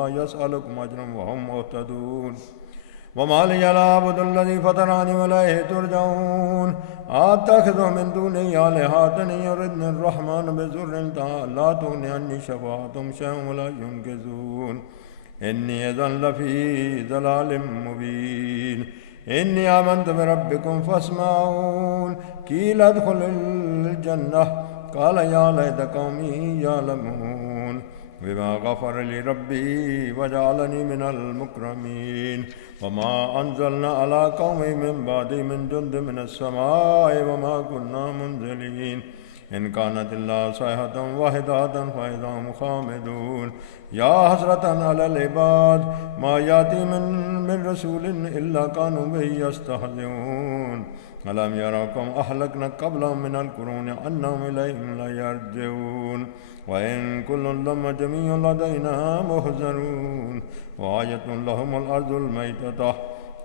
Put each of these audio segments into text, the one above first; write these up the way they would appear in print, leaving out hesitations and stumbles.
لا يسألكم أجرا وهم مهتدون وما لي لا أعبد الذي فطرني وإليه ترجعون أتخذ من دونه آلهة إن يردني الرحمن بضر لا تغن عني شفاعتهم شيئا ولا ينقذون إني إذا لفي ضلال مبين إني آمنت بربكم فاسمعون قيل ادخل الجنة قال يا ليت قومي يعلمون بما غفر لي ربي وجعلني من المكرمين وما أنزلنا على قومي من بعدي من جند من السماء وما كنا منزلين إن كانت إلا صيحة واحدة فإذا هم خامدون يا حسرة على العباد ما يأتي من رسول إلا كانوا به يستهزئون ألم يروا أهلكنا قبلهم من القرون أنهم إليهم لا يرجعون وإن كل لما جميع لدينا محضرون وآية لهم الأرض الميتة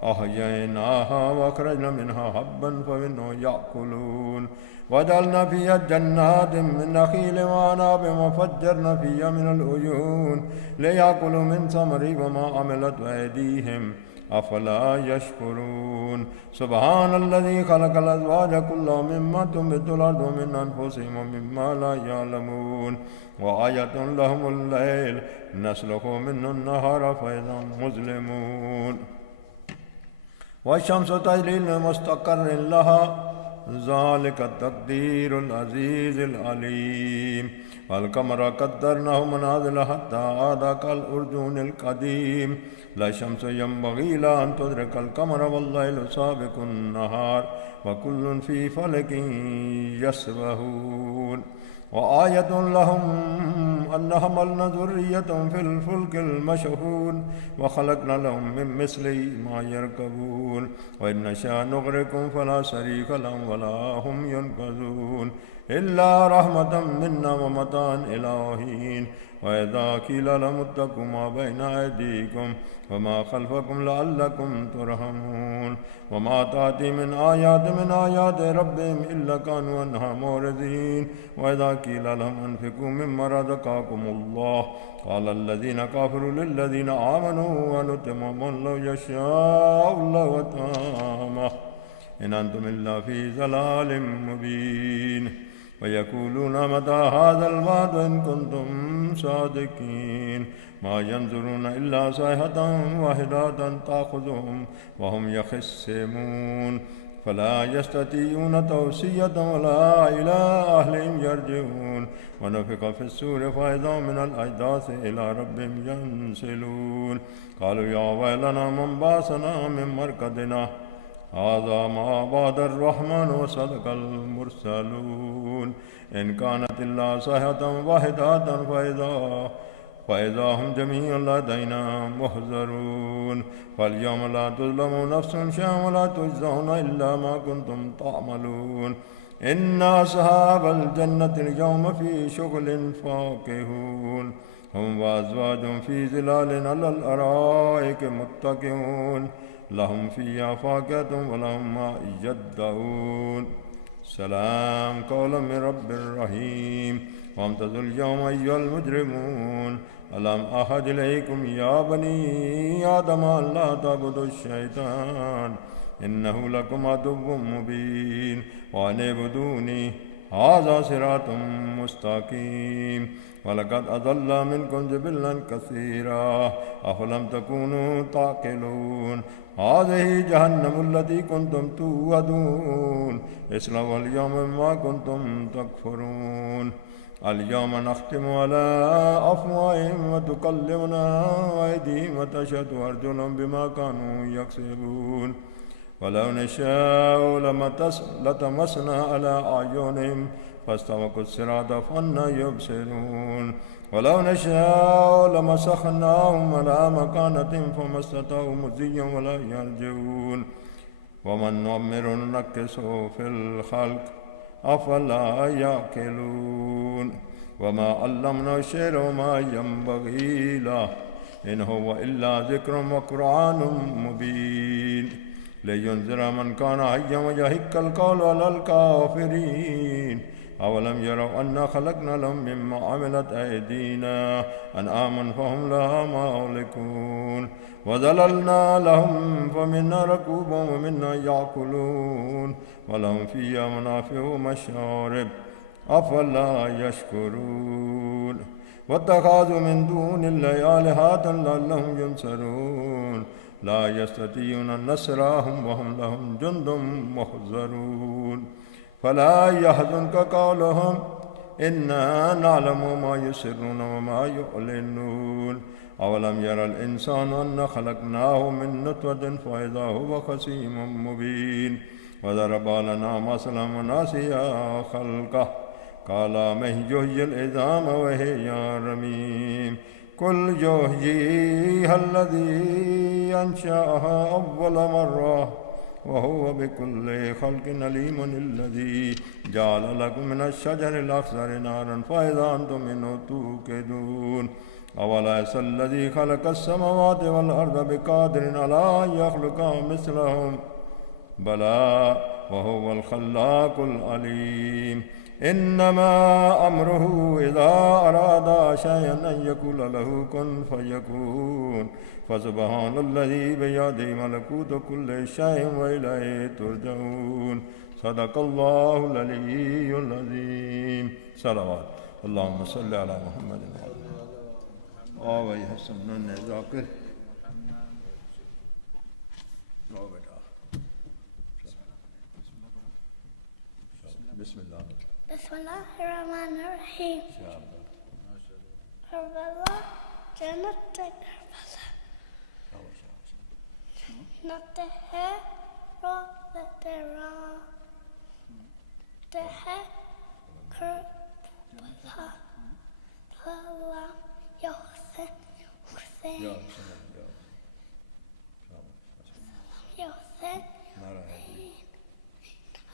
أحييناها وأخرجنا منها حبا فمنه يأكلون وجعلنا فيها جنات من نخيل وأعناب وفجرنا فيها من العيون ليأكلوا من ثمره وما عملت أيديهم أفلا يشكرون سبحان الذي خلق الأزواج كلها مما تنبت الأرض ومن أنفسهم ومما لا يعلمون وآية لهم الليل نسلخ منه النهار فإذا هم مظلمون والشمس تجري لمستقر لها ذلك التقدير العزيز العليم والقمر قدرناه منازل حتى عاد كالأرجون القديم لا الشمس ينبغي لها أن تدرك القمر والليل سابق النهار وكل في فلك يسبحون وآية لهم أن حملنا ذريتهم في الفلك المشحون وخلقنا لهم من مثله ما يركبون وإن نشاء نغرقهم فلا شريك لهم ولا هم ينقذون إلا رحمة منا ومتاعا إلى حين وإذا قيل لهم اتقوا ما بين أيديكم وما خلفكم لعلكم ترحمون وما تأتي من آيات ربهم إلا كانوا عنها معرضين وإذا قيل لهم أنفقوا مما رزقكم الله قال الذين كفروا للذين آمنوا ونطعم من لو يشاء الله وطعمه إن أنتم إلا في ضلال مبين ويقولون متى هذا الوعد إن كنتم صادقين ما ينظرون إلا صيحة واحدة تأخذهم وهم يخصمون فلا يستطيعون توصية ولا إلى أهلهم يرجعون ونفخ في الصور فإذا من الأجداث إلى ربهم ينسلون قالوا يا ويلنا من بعثنا من مرقدنا هذا ما وعد الرحمن وصدق المرسلون إن كانت إلا صيحة واحدة فإذا هم جميعا لدينا محضرون فاليوم لا تظلم نفس شيئا ولا تجزون إلا ما كنتم تعملون إن أصحاب الجنة اليوم في شغل فاكهون هم وأزواجهم في ظلال على الأرائك متكئون لهم فيها فاكهة ولهم ما يدعون سلام قولا من رب رحيم وامتازوا اليوم أيها المجرمون ألم أعهد إليكم يا بني آدم أن لا تعبدوا الشيطان إنه لكم عدو مبين وأن اعبدوني هذا صراط مستقيم ولقد أضل منكم جبلا كثيرا أفلم تكونوا تعقلون هذه جهنم التي كنتم توعدون اصلوها اليوم بما كنتم تكفرون اليوم نختم على أفواههم وتكلمنا أيديهم وتشهد أرجلهم بما كانوا يكسبون ولو نشاء لطمسنا على أعينهم فاستبقوا الصراط فأنى يبصرون ولو نشاء لمسخناهم على مكانتهم فما استطاعوا مضيا ولا يرجعون ومن نعمر ننكسه في الخلق أفلا يعقلون وما علمنا الشعر وما ينبغي له إن هو إلا ذكر وقرآن مبين لينذر من كان حيا ويحق القول على الكافرين أولم يروا أنا خلقنا لهم مما عملت أيدينا أنعاما فهم لها مالكون وذللنا لهم فمنا ركوبهم ومنا يأكلون ولهم فيها منافع ومشارب أفلا يشكرون واتخذوا من دون الله آلهة لعلهم ينصرون لا يستطيعون نصرهم وهم لهم جند محضرون فلا يحزنك قولهم إنا نعلم ما يسرون وما يعلنون أولم يرى الإنسان أنا خلقناه من نطفة فإذا هو خصيم مبين وضرب لنا مثلا ونسي خلقه قال من يحيي العظام وهي رميم قل يحييها الذي أنشأها أول مرة وهو بكل خلق عليم الذي جعل لكم من الشجر الأخضر نارا فإذا أنتم منه توقدون أوليس الذي خلق السماوات والأرض بقادر على أن يخلق مثلهم بلى وهو الخلاق العليم إنما أمره إذا أراد شيئا أن يقول له كن فيكون فسبحان الذي بيده ملكوت كل شيء وإليه ترجعون صدق الله العلي العظيم صلوات اللهم صل على محمد وعلى حسن ذاكر بسم الله الرحمن الرحيم كربلاء جنة كربلاء نتهى رترى تهى كربلاء فلا يحسن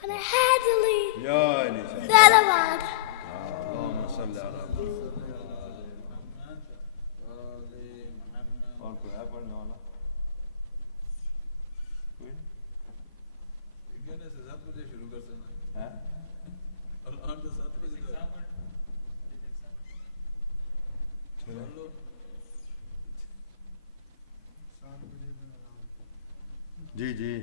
أنا هادلي يا إلي سلامات اللهم صل على محمد اور کوئی ہے پڑھنے والا کوئی گانے سے 7 بجے شروع کر سکتے ہے الان تو 7 بجے چلو جی جی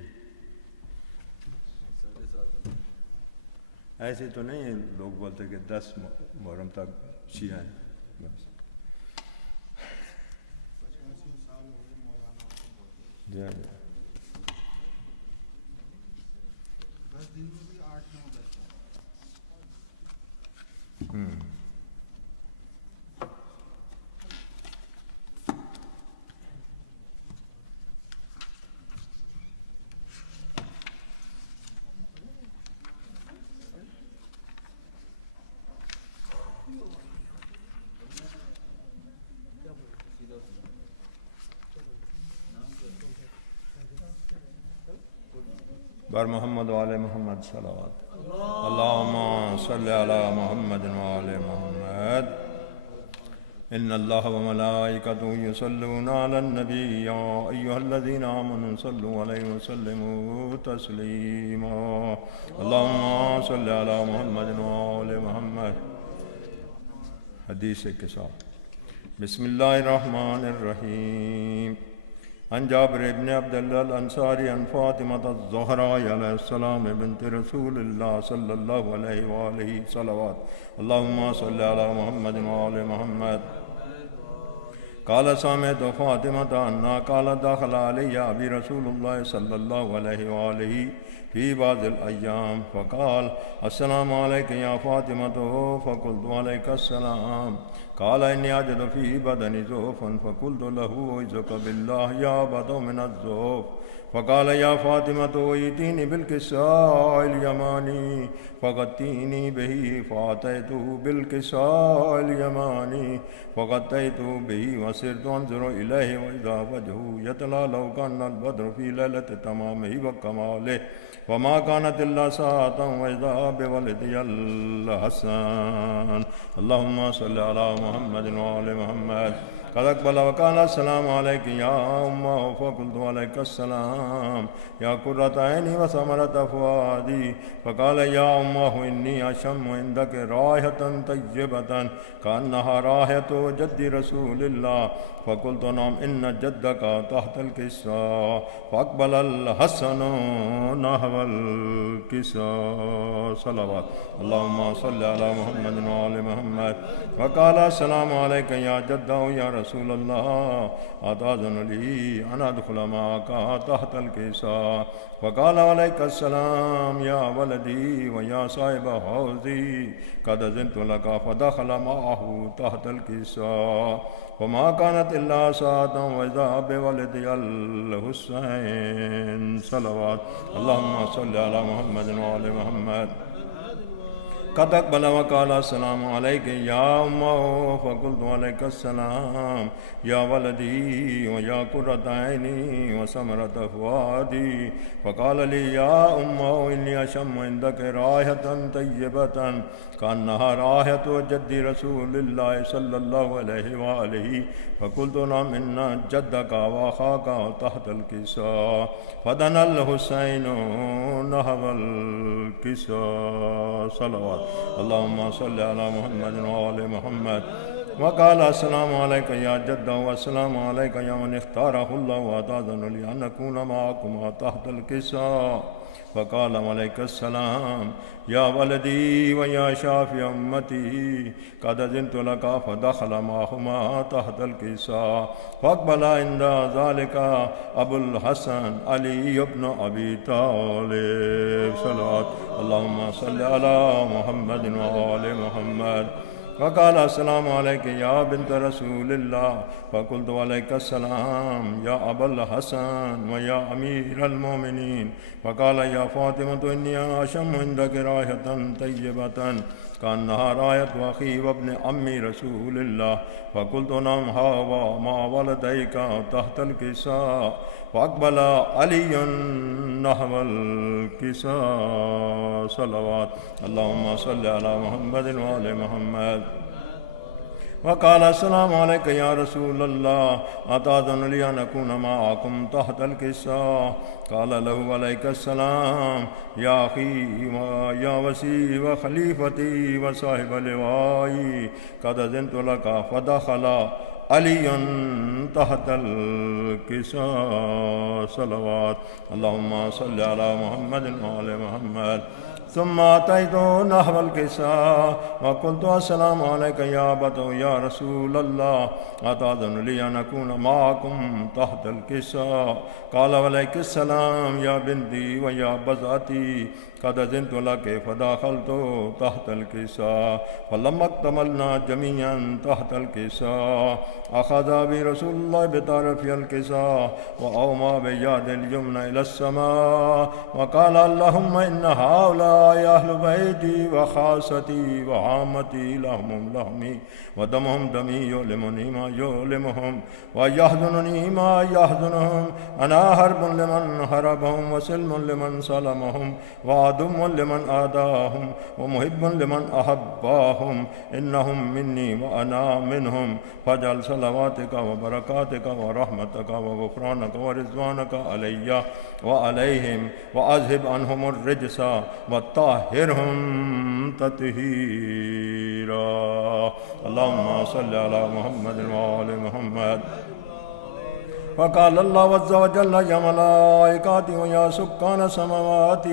ایسے تو نہیں لوگ بولتے کہ 10 محرم تک شیعہ ہیں بس جی بر محمد وآل محمد صلوات اللهم صل على محمد وآل محمد إن الله وملائكته يصلون على النبي يا أيها الذين آمنوا صلوا عليه وسلموا تسليما اللهم صل على محمد وآل محمد حدیث کے ساتھ بسم اللہ الرحمن الرحیم عن جابر بن عبد الله الأنصاري عن فاطمة الزهراء عليه السلام بنت رسول الله صلى الله عليه وآله صلوات اللهم صل على محمد وآل محمد قال سمعت فاطمة أنها قالت دخل علي أبي رسول الله صلى الله عليه وآله في بعض الأيام فقال السلام عليك يا فاطمة فقلت عليك السلام قال إني أجد في بدني زوفا فقلت له أعوذك بالله يا بدو من الزوف فقال يا فاطمة ائتيني بالكساء اليماني فغطيني به فأتيته بالكساء اليماني فغطيته به وسرت أنظر إليه وإذا وجهه يتلألأ لو كان البدر في ليلة تمامه وكماله وما كانت إلا ساعة وإذا بولدي الحسن اللهم صل على محمد وآل محمد قد أقبل وقال السلام عليك يا أمه فقلت عليك السلام يا قرة عيني وثمرة فؤادي فقال يا أمه إني أشم عندك رائحة طيبة كأنها رائحة جد رسول الله فقلت نعم إن جدك تحت الكساء فأقبل الحسن نحو الكساء صلوات اللهم صل على محمد وآل محمد وقال السلام عليك يا جده يا رسول الله أتأذن لي أن أدخل معك تحت الكساء فقال عليك السلام يا ولدي ويا صاحب حوضي قد أذنت لك فدخل معه تحت الكساء وما كانت إلا ساعة وإذا بولدي الحسين صلوات اللهم صل على محمد وآل محمد قد أقبل وقال السلام عليك يا أمه فقلت عليك السلام يا ولدي ويا قرة عيني وثمرة فؤادي فقال لي يا أمه إني أشم عندك رائحة طيبة كأنها رائحة جد رسول الله صلى الله عليه وآله فقلت نعم إن جدك وأخاك تحت الكساء فدنا الحسين نحو الكساء صلوات اللهم صل على محمد وآل محمد وقال السلام عليك يا جد والسلام عليك يا من اختاره الله وأتأذن لي أن أكون معكما تحت الكساء فقال عليك السلام يا ولدي ويا شافي أمتي قد أذنت لك فدخل معهما تحت الكساء فأقبل عند ذلك أبو الحسن علي بن أبي طالب صلوات اللهم صل على محمد وآل محمد وقال السلام عليك يا بنت رسول الله فقلت عليك السلام يا أبا الحسن ويا أمير المؤمنين فقال يا فاطمة إني أشم عندك رائحة طيبة كأنها راية أخي وابن عمي رسول الله فقلت نعم هذا مع ولديك تحت الكساء فأقبل علي نحو الكساء صلوات اللهم صل على محمد وآل محمد وقال السلام عليك يا رسول الله أتأذن لي أن أكون معكم تحت الكساء قال له عليك السلام يا أخي ويا وسي وخليفتي وصاحب لوائي قد أذنت لك فدخل علي تحت الكساء صلوات اللهم صل على محمد وآل محمد ثم أتيت نحو الكساء وقلت السلام عليك يا أبت يا رسول الله أتأذن لي أن أكون معكم تحت الكساء قال عليك السلام يا بنتي ويا بزعتي قد أذنت لك فدخلت تحت الكساء فلما اكتملنا جميعا تحت الكساء أخذ برسول الله بطرف الكساء وأومى بيد اليمنى إلى السماء وقال اللهم إن هؤلاء أهل بيتي وخاصتي وعامتي لهم لهمي ودمهم دمي يؤلمني ما يؤلمهم ويحزنني ما يحزنهم أنا حرب لمن حربهم وسلم لمن سلمهم وعدو لمن آداهم ومحب لمن أحباهم إنهم مني وأنا منهم فاجعل صلواتك وبركاتك ورحمتك وغفرانك ورضوانك علي وعليهم وأذهب عنهم الرجس وطهرهم تطهيرا اللهم صل على محمد وآل محمد فقال الله عز وجل يا ملائكتي ويا سكان السماوات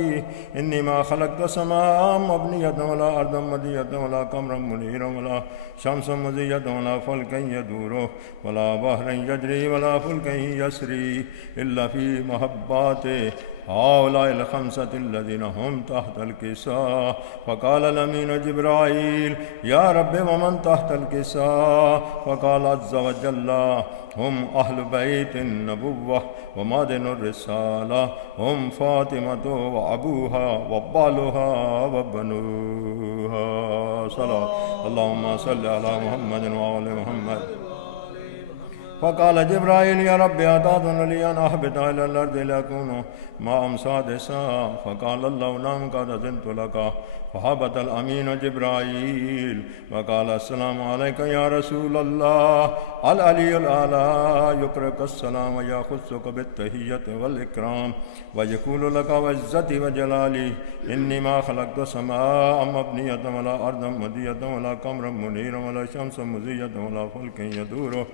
إني ما خلقت سماء مبنية ولا أرضا مدية ولا قمرا منيرا ولا شمسا مزية ولا فلكا يدور ولا بحرا يجري ولا فلكا يسري إلا في محباته هؤلاء الخمسة الذين هم تحت الكساء فقال الأمين جبرائيل يا رب ومن تحت الكساء فقال عز وجل هم أهل بيت النبوة ومعدن الرسالة هم فاطمة وأبوها وبالها وبنوها صلاة اللهم صل على محمد وآل محمد فقال جبرائيل يا رب أتأذن لي أن أهبط إلى الأرض لأكون معهم سادسا فقال الله نعم قد أذنت لك فهبط الأمين جبرائيل وقال السلام عليك يا رسول الله العلي الأعلى يقرئك السلام ويخصك بالتحية والإكرام ويقول لك وعزتي وجلالي إني ما خلقت سماء مبنية ولا أرضا مدية ولا قمرا منيرا ولا شمسا مزية ولا فلك يدور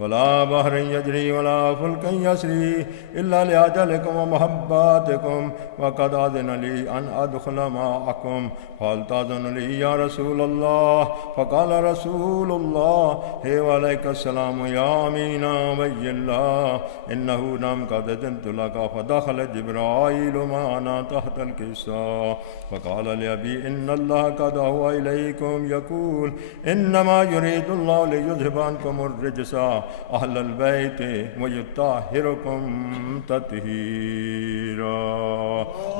ولا بحر يجري ولا فلك يسري إلا لأجلكم ومحباتكم وقد أذن لي أن أدخل معكم قال تأذن لي يا رسول الله فقال رسول الله هي وعليك السلام يا أمين وي الله إنه نعم قد أذنت لك فدخل جبرائيل معنا تحت الكساء فقال لأبي إن الله قد هو إليكم يقول إنما يريد الله ليذهب عنكم الرجس أهل البيت ويطهركم تطهيرا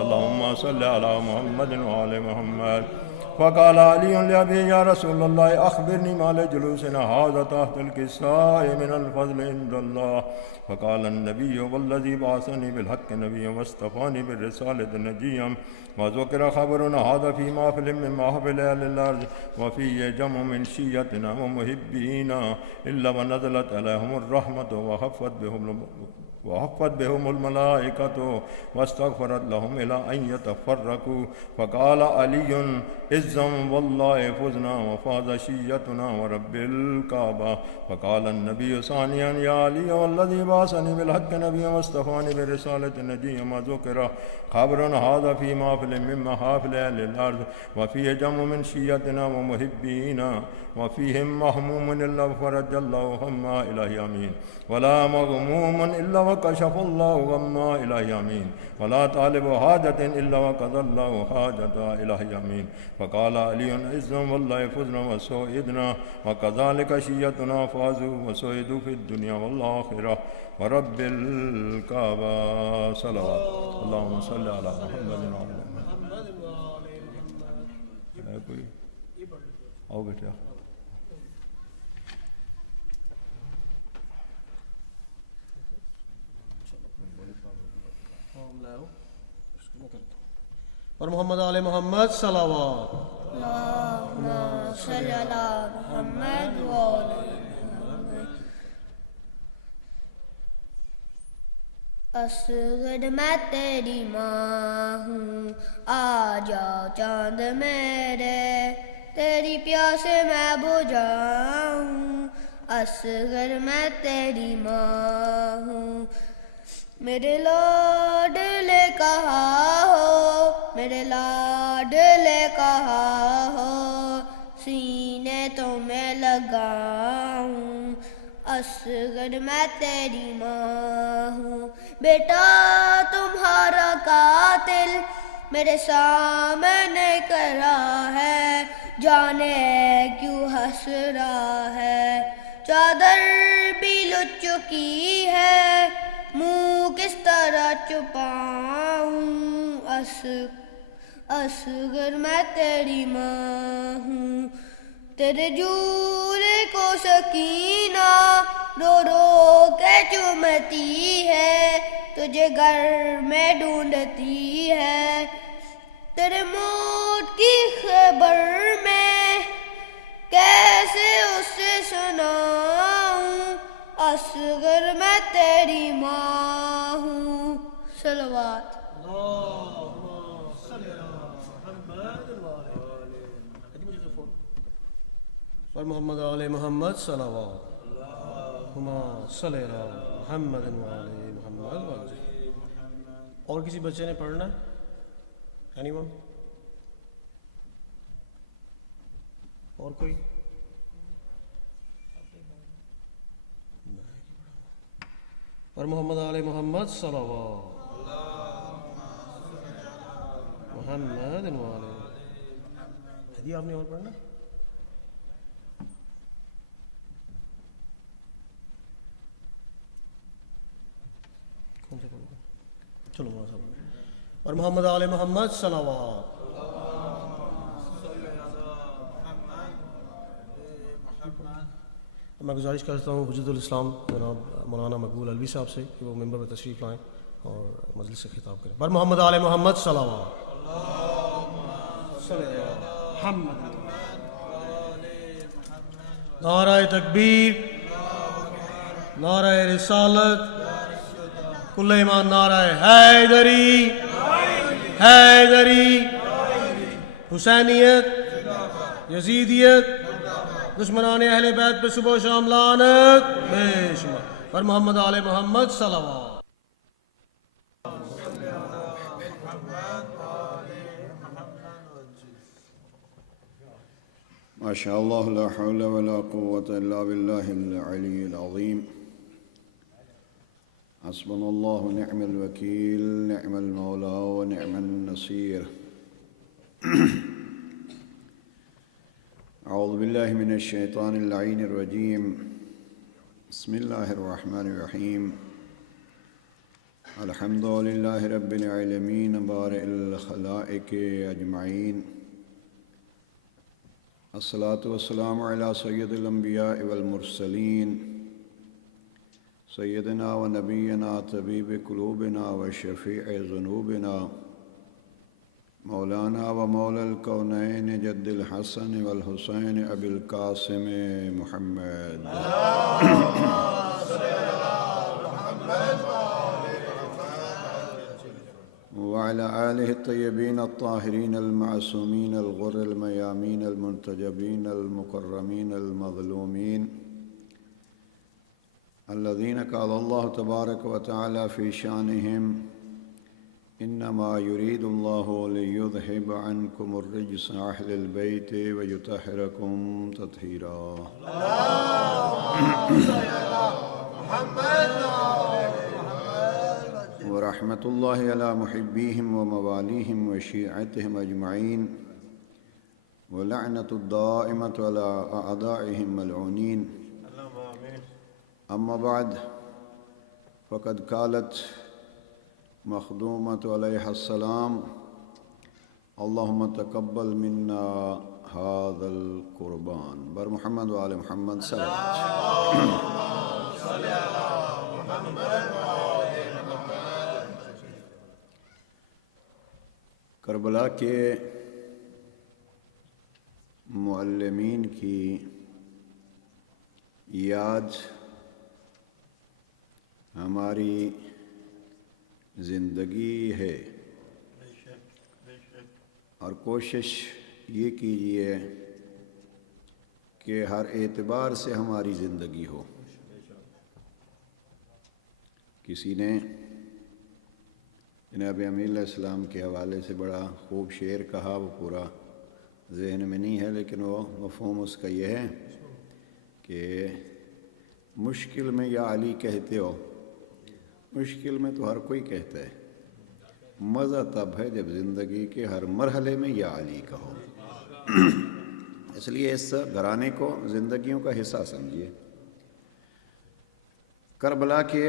اللهم صل على محمد وآل محمد فقال علي لأبي يا رسول الله أخبرني ما لجلوسنا هذا تحت الكساء من الفضل عند الله فقال النبي والذي بعثني بالحق نبيا واصطفاني بالرسالة نجيا وذكر خبرنا هذا في محفل من محافل أهل الأرض وفيه جمع من شيعتنا ومحبينا إلا ونزلت عليهم الرحمة وحفت بهم الملائكة واستغفرت لهم إلى أن يتفرقوا فقال علي إذا والله فزنا وفاز شيعتنا ورب الكعبة فقال النبي ثانيا يا علي والذي بعثني بالحق نبيا واصطفاني برسالة نجيا ما ذكر خبرنا هذا في محفل من محافل أهل الأرض وفيه جمع من شيعتنا ومحبينا وفيهم محموم إلا فرج الله غما إلهي آمين ولا مغموم إلا وكشف الله غما إلهي آمين ولا طالب حاجة إلا وقضى الله حاجة إلهي آمين فقال علي عزا والله فزنا وسعدنا وكذلك شيعتنا فازوا وسعدوا في الدنيا والآخرة ورب الكعبة صلوات اللهم صل على محمد وعلى محمد کوئی آؤ بیٹا اور محمد آل محمد صلوات اللہم صلی علی محمد وآل محمد اصغر میں تیری ماں ہوں آ جاؤ چاند میرے تیری پیاسے میں بجھاؤں اصغر میں تیری ماں ہوں میرے لاڈلے کہا ہو میرے لاڈلے کہا ہو سینے تو میں لگاؤں اصغر میں تیری ماں ہوں بیٹا تمہارا قاتل میرے سامنے کھڑا ہے جانے کیوں ہنس رہا ہے چادر بھی لٹ چکی ہے منہ کس طرح چھپاؤں اصغر میں تیری ماں ہوں تیرے جھولے کو سکینہ رو رو کے چومتی ہے تجھے گھر میں ڈھونڈتی ہے تیرے موت کی خبر میں کیسے اسے سناؤں اصغر میں تیری ماں ہوں صلوات اور محمد آل محمد صلوات اللہم صلی علی محمد وآل محمد اور کسی بچے نے پڑھنا ہے اینی ون اور کوئی اور محمد آل محمد صلوات محمد وآل ہدیہ آپ نے اور پڑھنا کون سے پڑھنا چلو وہاں سب اور محمد آل محمد صلوات میں گزارش کرتا ہوں حجت الاسلام جناب مولانا مقبول الوی صاحب سے کہ وہ ممبر پر تشریف لائیں اور مجلس سے خطاب کریں. بر محمد آل محمد صلوات. نعرہ تکبیر، نعرہ رسالت، کل ایمان نعرہ حیدری، حیدری، حسینیت، یزیدیت، دشمنان اہل بیت پہ صبح و شام لعنت بے شمار. پر محمد آل محمد صلوات. ما شاء الله لا حول ولا قوة إلا بالله العلي العظيم. حسبنا الله ونعم الوكيل، نعم المولى ونعم النصير. أعوذ بالله من الشيطان اللعين الرجيم. بسم الله الرحمن الرحيم. الحمد لله رب العالمين بارئ الخلائق أجمعين. الصلاة والسلام على سيد الأنبياء والمرسلين، سيدنا ونبينا طبيب قلوبنا وشفيع ذنوبنا، مولانا ومولى الكونين جد الحسن والحسين أبي القاسم محمد. وعلى آله الطيبين الطاهرين المعصومين الغر الميامين المنتجبين المكرمين المظلومين الذين قال الله تبارك وتعالى في شانهم: إنما يريد الله ليذهب عنكم الرجس أهل البيت ويطهركم تطهيرا. ورحمة الله على محبيهم ومواليهم وشيعتهم أجمعين، ولعنة الدائمة على أعدائهم ملعونين. أما بعد، فقد قالت مخدومة عليها السلام: اللهم تقبل منا هذا القربان. بر محمد وآل محمد صلوات. کربلا کے معلمین کی یاد ہماری زندگی ہے، اور کوشش یہ کیجیے کہ ہر اعتبار سے ہماری زندگی ہو. کسی نے جناب امیر علیہ السلام کے حوالے سے بڑا خوب شعر کہا، وہ پورا ذہن میں نہیں ہے، لیکن وہ مفہوم اس کا یہ ہے کہ مشکل میں یا علی کہتے ہو. مشکل میں تو ہر کوئی کہتا ہے، مزہ تب ہے جب زندگی کے ہر مرحلے میں یا علی کہو. اس لیے اس گھرانے کو زندگیوں کا حصہ سمجھیے. کربلا کے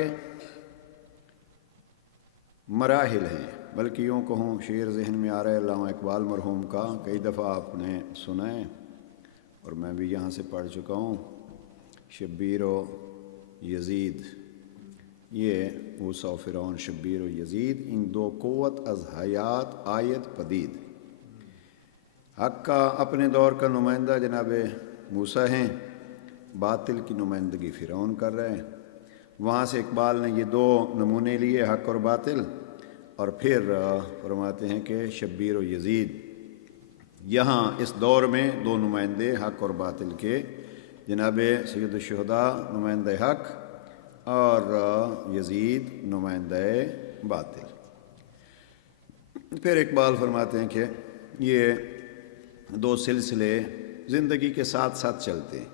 مراحل ہیں، بلکہ یوں کہوں شعر ذہن میں آ رہا ہے علامہ اقبال مرحوم کا، کئی دفعہ آپ نے سنا ہے اور میں بھی یہاں سے پڑھ چکا ہوں: شبیر و یزید. یہ موسیٰ و فرعون، شبیر و یزید، ان دو قوت از حیات آیت پدید. حق کا اپنے دور کا نمائندہ جناب موسیٰ ہیں، باطل کی نمائندگی فرعون کر رہے ہیں. وہاں سے اقبال نے یہ دو نمونے لیے، حق اور باطل، اور پھر فرماتے ہیں کہ شبیر و یزید. یہاں اس دور میں دو نمائندے حق اور باطل کے، جناب سید الشہداء نمائندہ حق اور یزید نمائندہ باطل. پھر اقبال فرماتے ہیں کہ یہ دو سلسلے زندگی کے ساتھ ساتھ چلتے ہیں.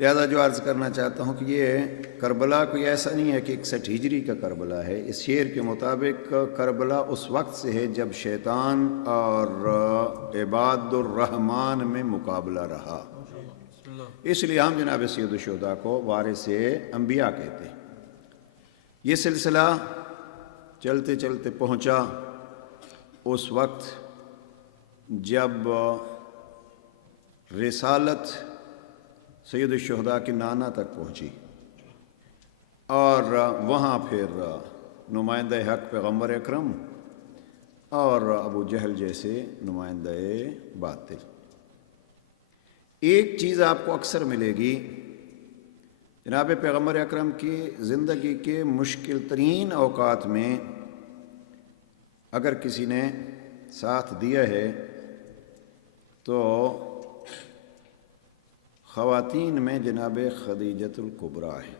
لہذا جو عرض کرنا چاہتا ہوں کہ یہ کربلا کوئی ایسا نہیں ہے کہ 61 ہجری کا کربلا ہے. اس شعر کے مطابق کربلا اس وقت سے ہے جب شیطان اور عباد الرحمن میں مقابلہ رہا. اس لیے ہم جناب سید الشہداء کو وارث انبیاء کہتے ہیں. یہ سلسلہ چلتے چلتے پہنچا اس وقت جب رسالت سید الشہداء کی نانا تک پہنچی اور وہاں پھر نمائندہ حق پیغمبر اکرم اور ابو جہل جیسے نمائندہ باطل۔ ایک چیز آپ کو اکثر ملے گی جناب پیغمبر اکرم کی زندگی کے مشکل ترین اوقات میں اگر کسی نے ساتھ دیا ہے تو خواتین میں جناب خدیجۃ الکبریٰ ہے۔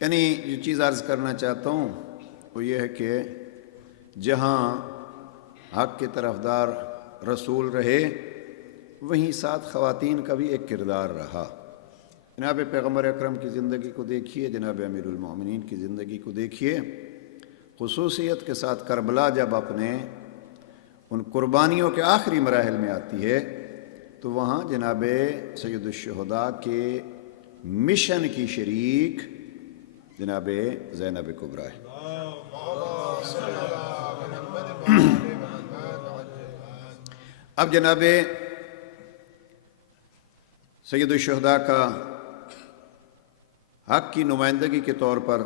یعنی یہ چیز عرض کرنا چاہتا ہوں وہ یہ ہے کہ جہاں حق کے طرفدار رسول رہے وہیں ساتھ خواتین کا بھی ایک کردار رہا۔ جناب پیغمبر اکرم کی زندگی کو دیکھیے، جناب امیر المومنین کی زندگی کو دیکھیے، خصوصیت کے ساتھ کربلا جب اپنے ان قربانیوں کے آخری مراحل میں آتی ہے تو وہاں جناب سید الشہداء کے مشن کی شریک جناب زینب کبریٰ ہے۔ اب جناب سید الشہداء کا حق کی نمائندگی کے طور پر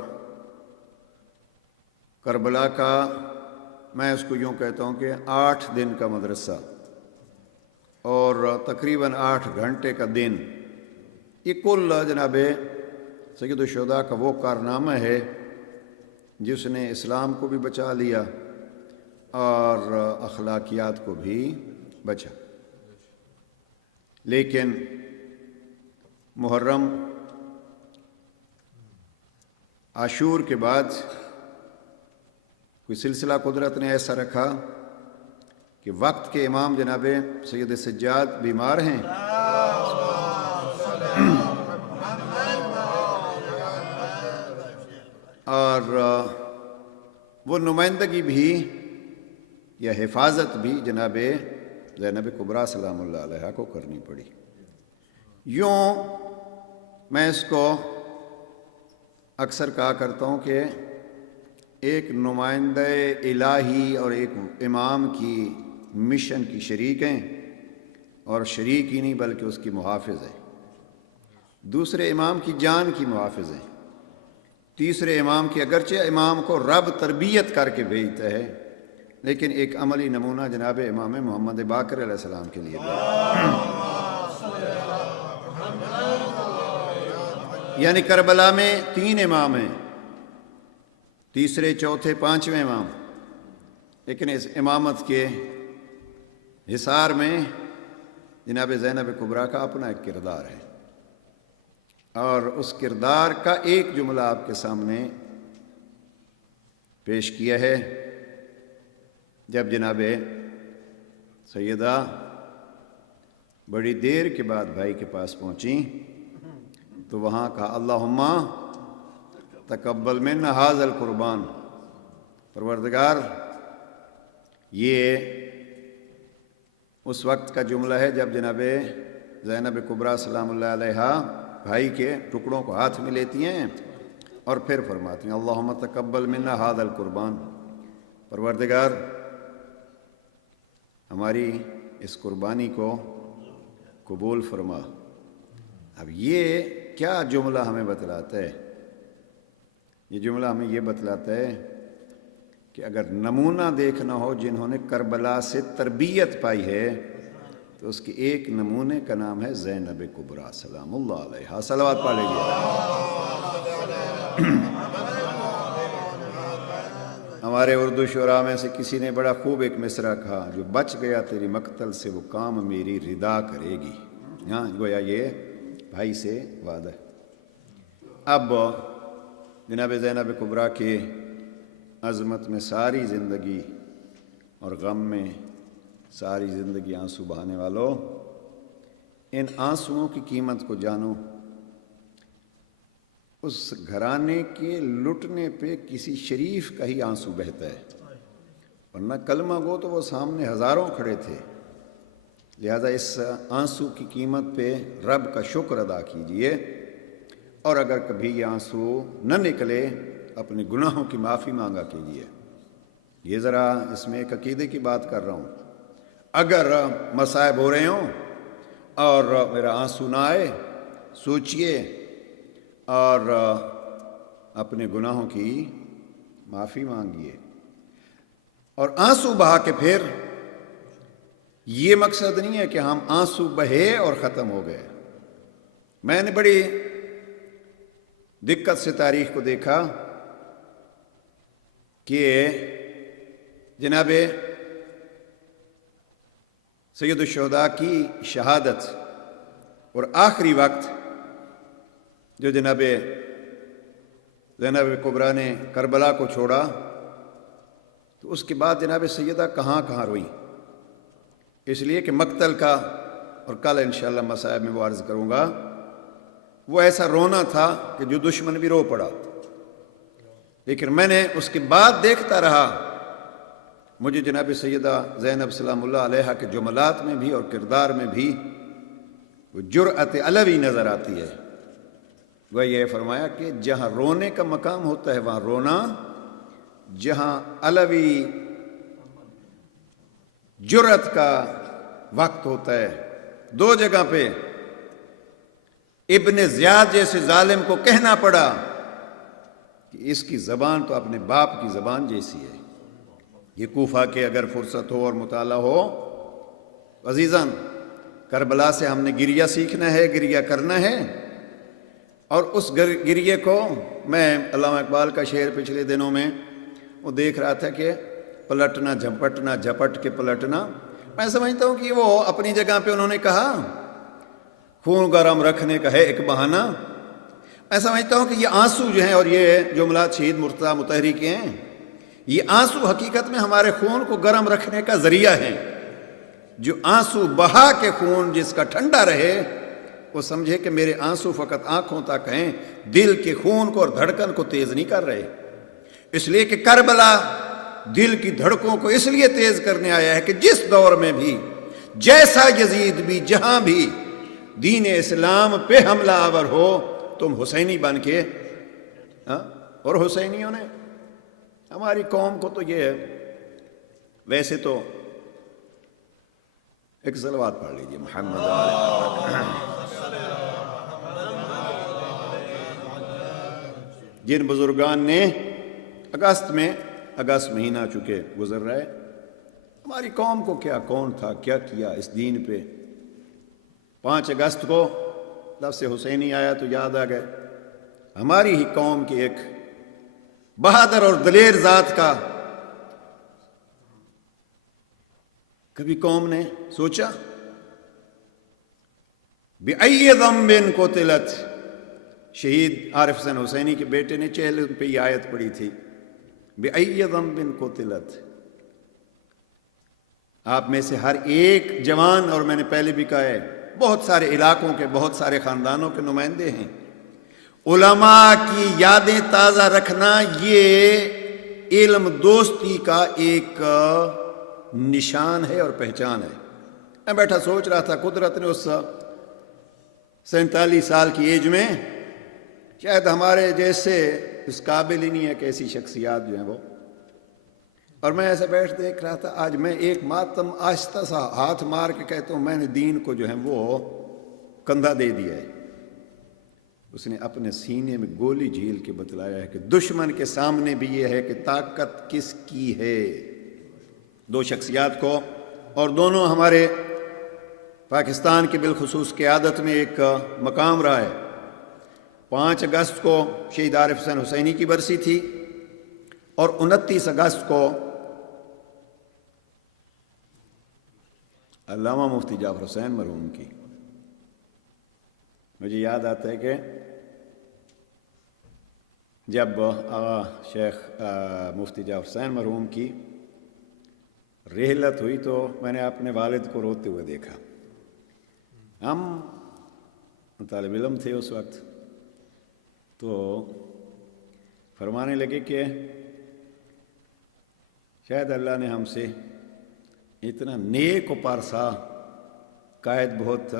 کربلا کا میں اس کو یوں کہتا ہوں کہ 8 دن کا مدرسہ اور تقریباً 8 گھنٹے کا دن، یہ کل جناب سید الشہداء کا وہ کارنامہ ہے جس نے اسلام کو بھی بچا لیا اور اخلاقیات کو بھی بچا۔ لیکن محرم عاشور کے بعد کوئی سلسلہ قدرت نے ایسا رکھا کہ وقت کے امام جناب سید سجاد بیمار ہیں اور وہ نمائندگی بھی یا حفاظت بھی جناب زینب کبریٰ سلام اللہ علیہ کو کرنی پڑی۔ یوں میں اس کو اکثر کہا کرتا ہوں کہ ایک نمائندہ الہی اور ایک امام کی مشن کی شریک ہیں، اور شریک ہی نہیں بلکہ اس کی محافظ ہے۔ دوسرے امام کی جان کی محافظ ہیں، تیسرے امام کی اگرچہ امام کو رب تربیت کر کے بھیجتا ہے لیکن ایک عملی نمونہ جناب امام محمد باقر علیہ السلام کے لیے یعنی کربلا میں 3 امام ہیں، تیسرے چوتھے پانچویں امام، لیکن اس امامت کے حصار میں جناب زینب کبریٰ کا اپنا ایک کردار ہے، اور اس کردار کا ایک جملہ آپ کے سامنے پیش کیا ہے۔ جب جناب سیدہ بڑی دیر کے بعد بھائی کے پاس پہنچیں تو وہاں کہا اللہم تقبل منا ھذا القربان، پروردگار یہ اس وقت کا جملہ ہے جب جناب زینب کبریٰ سلام اللہ علیہ بھائی کے ٹکڑوں کو ہاتھ میں لیتی ہیں اور پھر فرماتی ہیں اللہم تقبل منا ھذا القربان، پروردگار ہماری اس قربانی کو قبول فرما۔ اب یہ کیا جملہ ہمیں بتلاتا ہے؟ یہ جملہ ہمیں یہ بتلاتا ہے کہ اگر نمونہ دیکھنا ہو جنہوں نے کربلا سے تربیت پائی ہے تو اس کے ایک نمونے کا نام ہے زینب کبریٰ سلام اللہ علیہا۔ صلوات پڑھ لیجیے۔ ہمارے اردو شعراء میں سے کسی نے بڑا خوب ایک مصرع کہا، جو بچ گیا تیری مقتل سے وہ کام میری ردا کرے گی۔ ہاں گویا یہ بھائی سے وعدہ ہے۔ اب جناب زینب کبریٰ کے عظمت میں ساری زندگی اور غم میں ساری زندگی آنسو بہانے والوں، ان آنسوؤں کی قیمت کو جانو۔ اس گھرانے کے لٹنے پہ کسی شریف کا ہی آنسو بہتا ہے، ورنہ کلمہ گو تو وہ سامنے ہزاروں کھڑے تھے۔ لہذا اس آنسو کی قیمت پہ رب کا شکر ادا کیجئے، اور اگر کبھی یہ آنسو نہ نکلے اپنے گناہوں کی معافی مانگا کیجئے۔ یہ ذرا اس میں ایک عقیدے کی بات کر رہا ہوں، اگر مصائب ہو رہے ہوں اور میرا آنسو نہ آئے، سوچئے اور اپنے گناہوں کی معافی مانگیے۔ اور آنسو بہا کے پھر یہ مقصد نہیں ہے کہ ہم آنسو بہے اور ختم ہو گئے۔ میں نے بڑی دقت سے تاریخ کو دیکھا کہ جناب سید الشہداء کی شہادت اور آخری وقت جو جناب زینب کبریٰ نے کربلا کو چھوڑا، تو اس کے بعد جناب سیدہ کہاں کہاں روئیں، اس لیے کہ مقتل کا، اور کل انشاءاللہ مصائب میں وہ عرض کروں گا، وہ ایسا رونا تھا کہ جو دشمن بھی رو پڑا۔ لیکن میں نے اس کے بعد دیکھتا رہا، مجھے جناب سیدہ زینب سلام اللہ علیہا کے جملات میں بھی اور کردار میں بھی وہ جرأت علوی نظر آتی ہے۔ وہ یہ فرمایا کہ جہاں رونے کا مقام ہوتا ہے وہاں رونا، جہاں علوی جرأت کا وقت ہوتا ہے، دو جگہ پہ ابن زیاد جیسے ظالم کو کہنا پڑا کہ اس کی زبان تو اپنے باپ کی زبان جیسی ہے۔ یہ کوفہ کے اگر فرصت ہو اور مطالعہ ہو، عزیزاً کربلا سے ہم نے گریہ سیکھنا ہے، گریہ کرنا ہے۔ اور اس گریے کو میں علامہ اقبال کا شعر پچھلے دنوں میں وہ دیکھ رہا تھا کہ پلٹنا جھپٹنا جھپٹ کے پلٹنا، میں سمجھتا ہوں کہ وہ اپنی جگہ پہ انہوں نے کہا خون گرم رکھنے کا ہے ایک بہانہ۔ میں سمجھتا ہوں کہ یہ آنسو جو ہیں، اور یہ جملات شہید مرتضیٰ مطہری کے ہیں، یہ آنسو حقیقت میں ہمارے خون کو گرم رکھنے کا ذریعہ ہے۔ جو آنسو بہا کے خون جس کا ٹھنڈا رہے، وہ سمجھے کہ میرے آنسو فقط آنکھوں تک ہیں، دل کے خون کو اور دھڑکن کو تیز نہیں کر رہے۔ اس لیے کہ کربلا دل کی دھڑکوں کو اس لیے تیز کرنے آیا ہے کہ جس دور میں بھی، جیسا یزید بھی، جہاں بھی دین اسلام پہ حملہ آور ہو، تم حسینی بن کے، اور حسینیوں نے ہماری قوم کو تو یہ ہے۔ ویسے تو ایک صلوات پڑھ لیجیے محمد جن بزرگان نے اگست مہینہ چکے گزر رہے، ہماری قوم کو کیا کون تھا، کیا کیا اس دین پہ۔ 5 اگست کو لفظ حسینی آیا تو یاد آ گئے ہماری ہی قوم کی ایک بہادر اور دلیر ذات کا۔ کبھی قوم نے سوچا بِأَيِّ ذَنبٍ قُتِلَتْ، شہید عارف حسین حسینی کے بیٹے نے چہل پہ یہ آیت پڑھی تھی، بِأَيِّ ذَنبٍ قُتِلَتْ۔ آپ میں سے ہر ایک جوان، اور میں نے پہلے بھی کہا ہے، بہت سارے علاقوں کے، بہت سارے خاندانوں کے نمائندے ہیں۔ علماء کی یادیں تازہ رکھنا یہ علم دوستی کا ایک نشان ہے اور پہچان ہے۔ میں بیٹھا سوچ رہا تھا، قدرت نے اس 47 سال کی ایج میں شاید ہمارے جیسے اس قابل ہی نہیں ہے کہ ایسی شخصیات جو ہیں وہ، اور میں ایسے بیٹھ دیکھ رہا تھا۔ آج میں ایک ماتم آہستہ سا ہاتھ مار کے کہتا ہوں میں نے دین کو جو ہے وہ کندھا دے دیا ہے۔ اس نے اپنے سینے میں گولی جھیل کے بتلایا ہے کہ دشمن کے سامنے بھی یہ ہے کہ طاقت کس کی ہے۔ 2 شخصیات کو، اور دونوں ہمارے پاکستان کی بالخصوص قیادت میں ایک مقام رہا ہے۔ 5 اگست کو شہید عارف حسین حسینی کی برسی تھی، اور 29 اگست کو علامہ مفتی جعفر حسین مرحوم کی۔ مجھے یاد آتا ہے کہ جب آغا شیخ مفتی جعفر حسین مرحوم کی رحلت ہوئی تو میں نے اپنے والد کو روتے ہوئے دیکھا۔ ہم طالب علم تھے اس وقت، تو فرمانے لگے کہ شاید اللہ نے ہم سے اتنا نیک و پارسا قائد بہت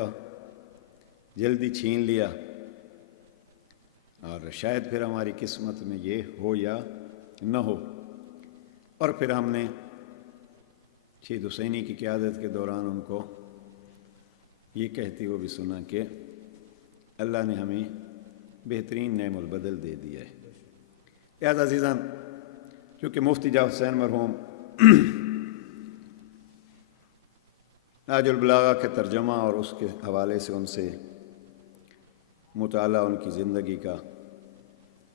جلدی چھین لیا، اور شاید پھر ہماری قسمت میں یہ ہو یا نہ ہو۔ اور پھر ہم نے شہید حسینی کی قیادت کے دوران ان کو یہ کہتے ہوئے بھی سنا کہ اللہ نے ہمیں بہترین نعم البدل دے دیا ہے۔ لہٰذا عزیزان، چونکہ مفتی جعفر حسین مرحوم نہج البلاغہ کے ترجمہ اور اس کے حوالے سے ان سے مطالعہ ان کی زندگی کا،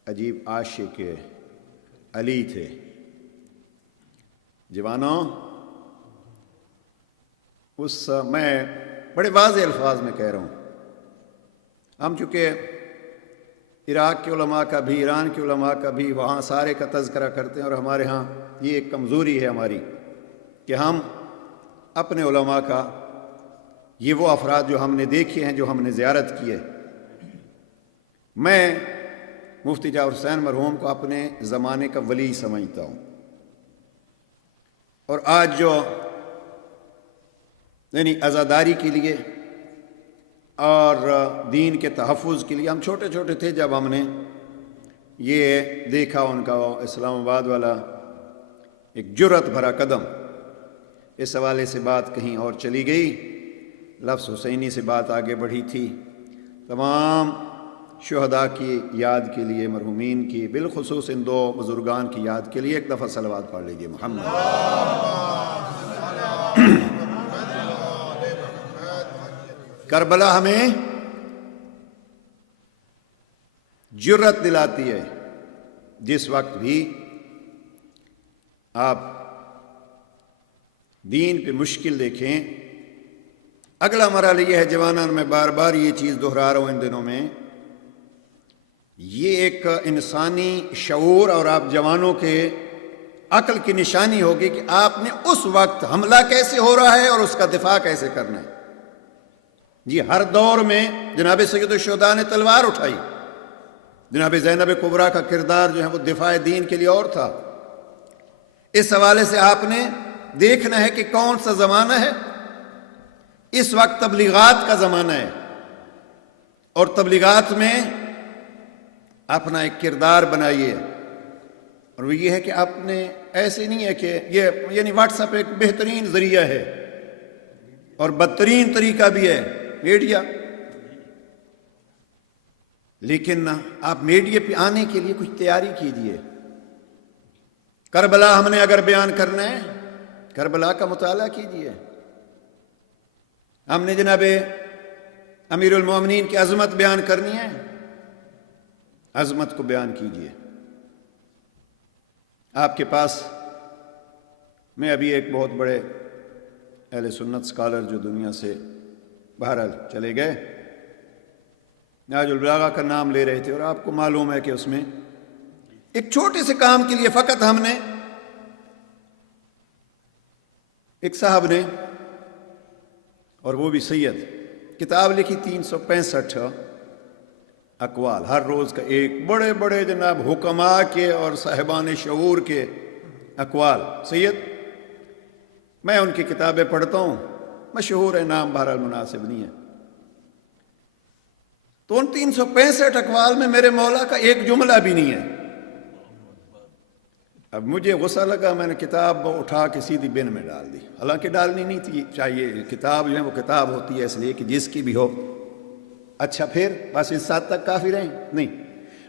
عجیب عاشق علی تھے۔ جوانوں، میں بڑے واضح الفاظ میں کہہ رہا ہوں، ہم چونکہ عراق کے علماء کا بھی، ایران کے علماء کا بھی، وہاں سارے کا تذکرہ کرتے ہیں، اور ہمارے ہاں یہ ایک کمزوری ہے ہماری کہ ہم اپنے علماء کا، یہ وہ افراد جو ہم نے دیکھے ہیں، جو ہم نے زیارت کی ہے، میں مفتی جعفر حسین مرحوم کو اپنے زمانے کا ولی سمجھتا ہوں، اور آج جو یعنی عزاداری کے لیے اور دین کے تحفظ کے لیے، ہم چھوٹے چھوٹے تھے جب ہم نے یہ دیکھا ان کا اسلام آباد والا ایک جرأت بھرا قدم، اس حوالے سے بات کہیں اور چلی گئی، لفظ حسینی سے بات آگے بڑھی تھی۔ تمام شہداء کی یاد کے لیے، مرحومین کی، بالخصوص ان دو بزرگان کی یاد کے لیے ایک دفعہ صلوات پڑھ لیجیے محمد۔ کربلا ہمیں جرأت دلاتی ہے، جس وقت بھی آپ دین پہ مشکل دیکھیں۔ اگلا مرحلہ یہ ہے جوانان، میں بار بار یہ چیز دہرا رہا ہوں ان دنوں میں، یہ ایک انسانی شعور اور آپ جوانوں کے عقل کی نشانی ہوگی کہ آپ نے اس وقت حملہ کیسے ہو رہا ہے اور اس کا دفاع کیسے کرنا ہے۔ جی، ہر دور میں جناب سید الشہداء نے تلوار اٹھائی، جناب زینب کبریٰ کا کردار جو ہے وہ دفاع دین کے لیے اور تھا۔ اس حوالے سے آپ نے دیکھنا ہے کہ کون سا زمانہ ہے۔ اس وقت تبلیغات کا زمانہ ہے، اور تبلیغات میں اپنا ایک کردار بنائیے، اور وہ یہ ہے کہ آپ نے ایسے نہیں ہے کہ یہ یعنی واٹس ایپ ایک بہترین ذریعہ ہے اور بدترین طریقہ بھی ہے میڈیا، لیکن آپ میڈیا پہ آنے کے لیے کچھ تیاری کیجیے۔ کربلا ہم نے اگر بیان کرنا ہے، کربلا کا مطالعہ کیجیے۔ ہم نے جناب امیر المومنین کی عظمت بیان کرنی ہے، عظمت کو بیان کیجیے۔ آپ کے پاس، میں ابھی ایک بہت بڑے اہل سنت سکالر جو دنیا سے بہرحال چلے گئے، نہج البلاغہ کا نام لے رہے تھے، اور آپ کو معلوم ہے کہ اس میں ایک چھوٹے سے کام کے لیے فقط ہم نے، ایک صاحب نے، اور وہ بھی سید، کتاب لکھی 365 اقوال، ہر روز کا ایک، بڑے بڑے جناب حکماء کے اور صاحبان شعور کے اقوال سید۔ میں ان کی کتابیں پڑھتا ہوں، مشہور ہے، نام بہرحال مناسب نہیں ہے۔ تو ان 365 اقوال میں میرے مولا کا ایک جملہ بھی نہیں ہے۔ اب مجھے غصہ لگا، میں نے کتاب اٹھا کے سیدھی بن میں ڈال دی، حالانکہ ڈالنی نہیں تھی چاہیے، کتاب جو ہے وہ کتاب ہوتی ہے اس لیے کہ جس کی بھی ہو۔ اچھا، پھر بس اس ساتھ تک کافی رہیں؟ نہیں،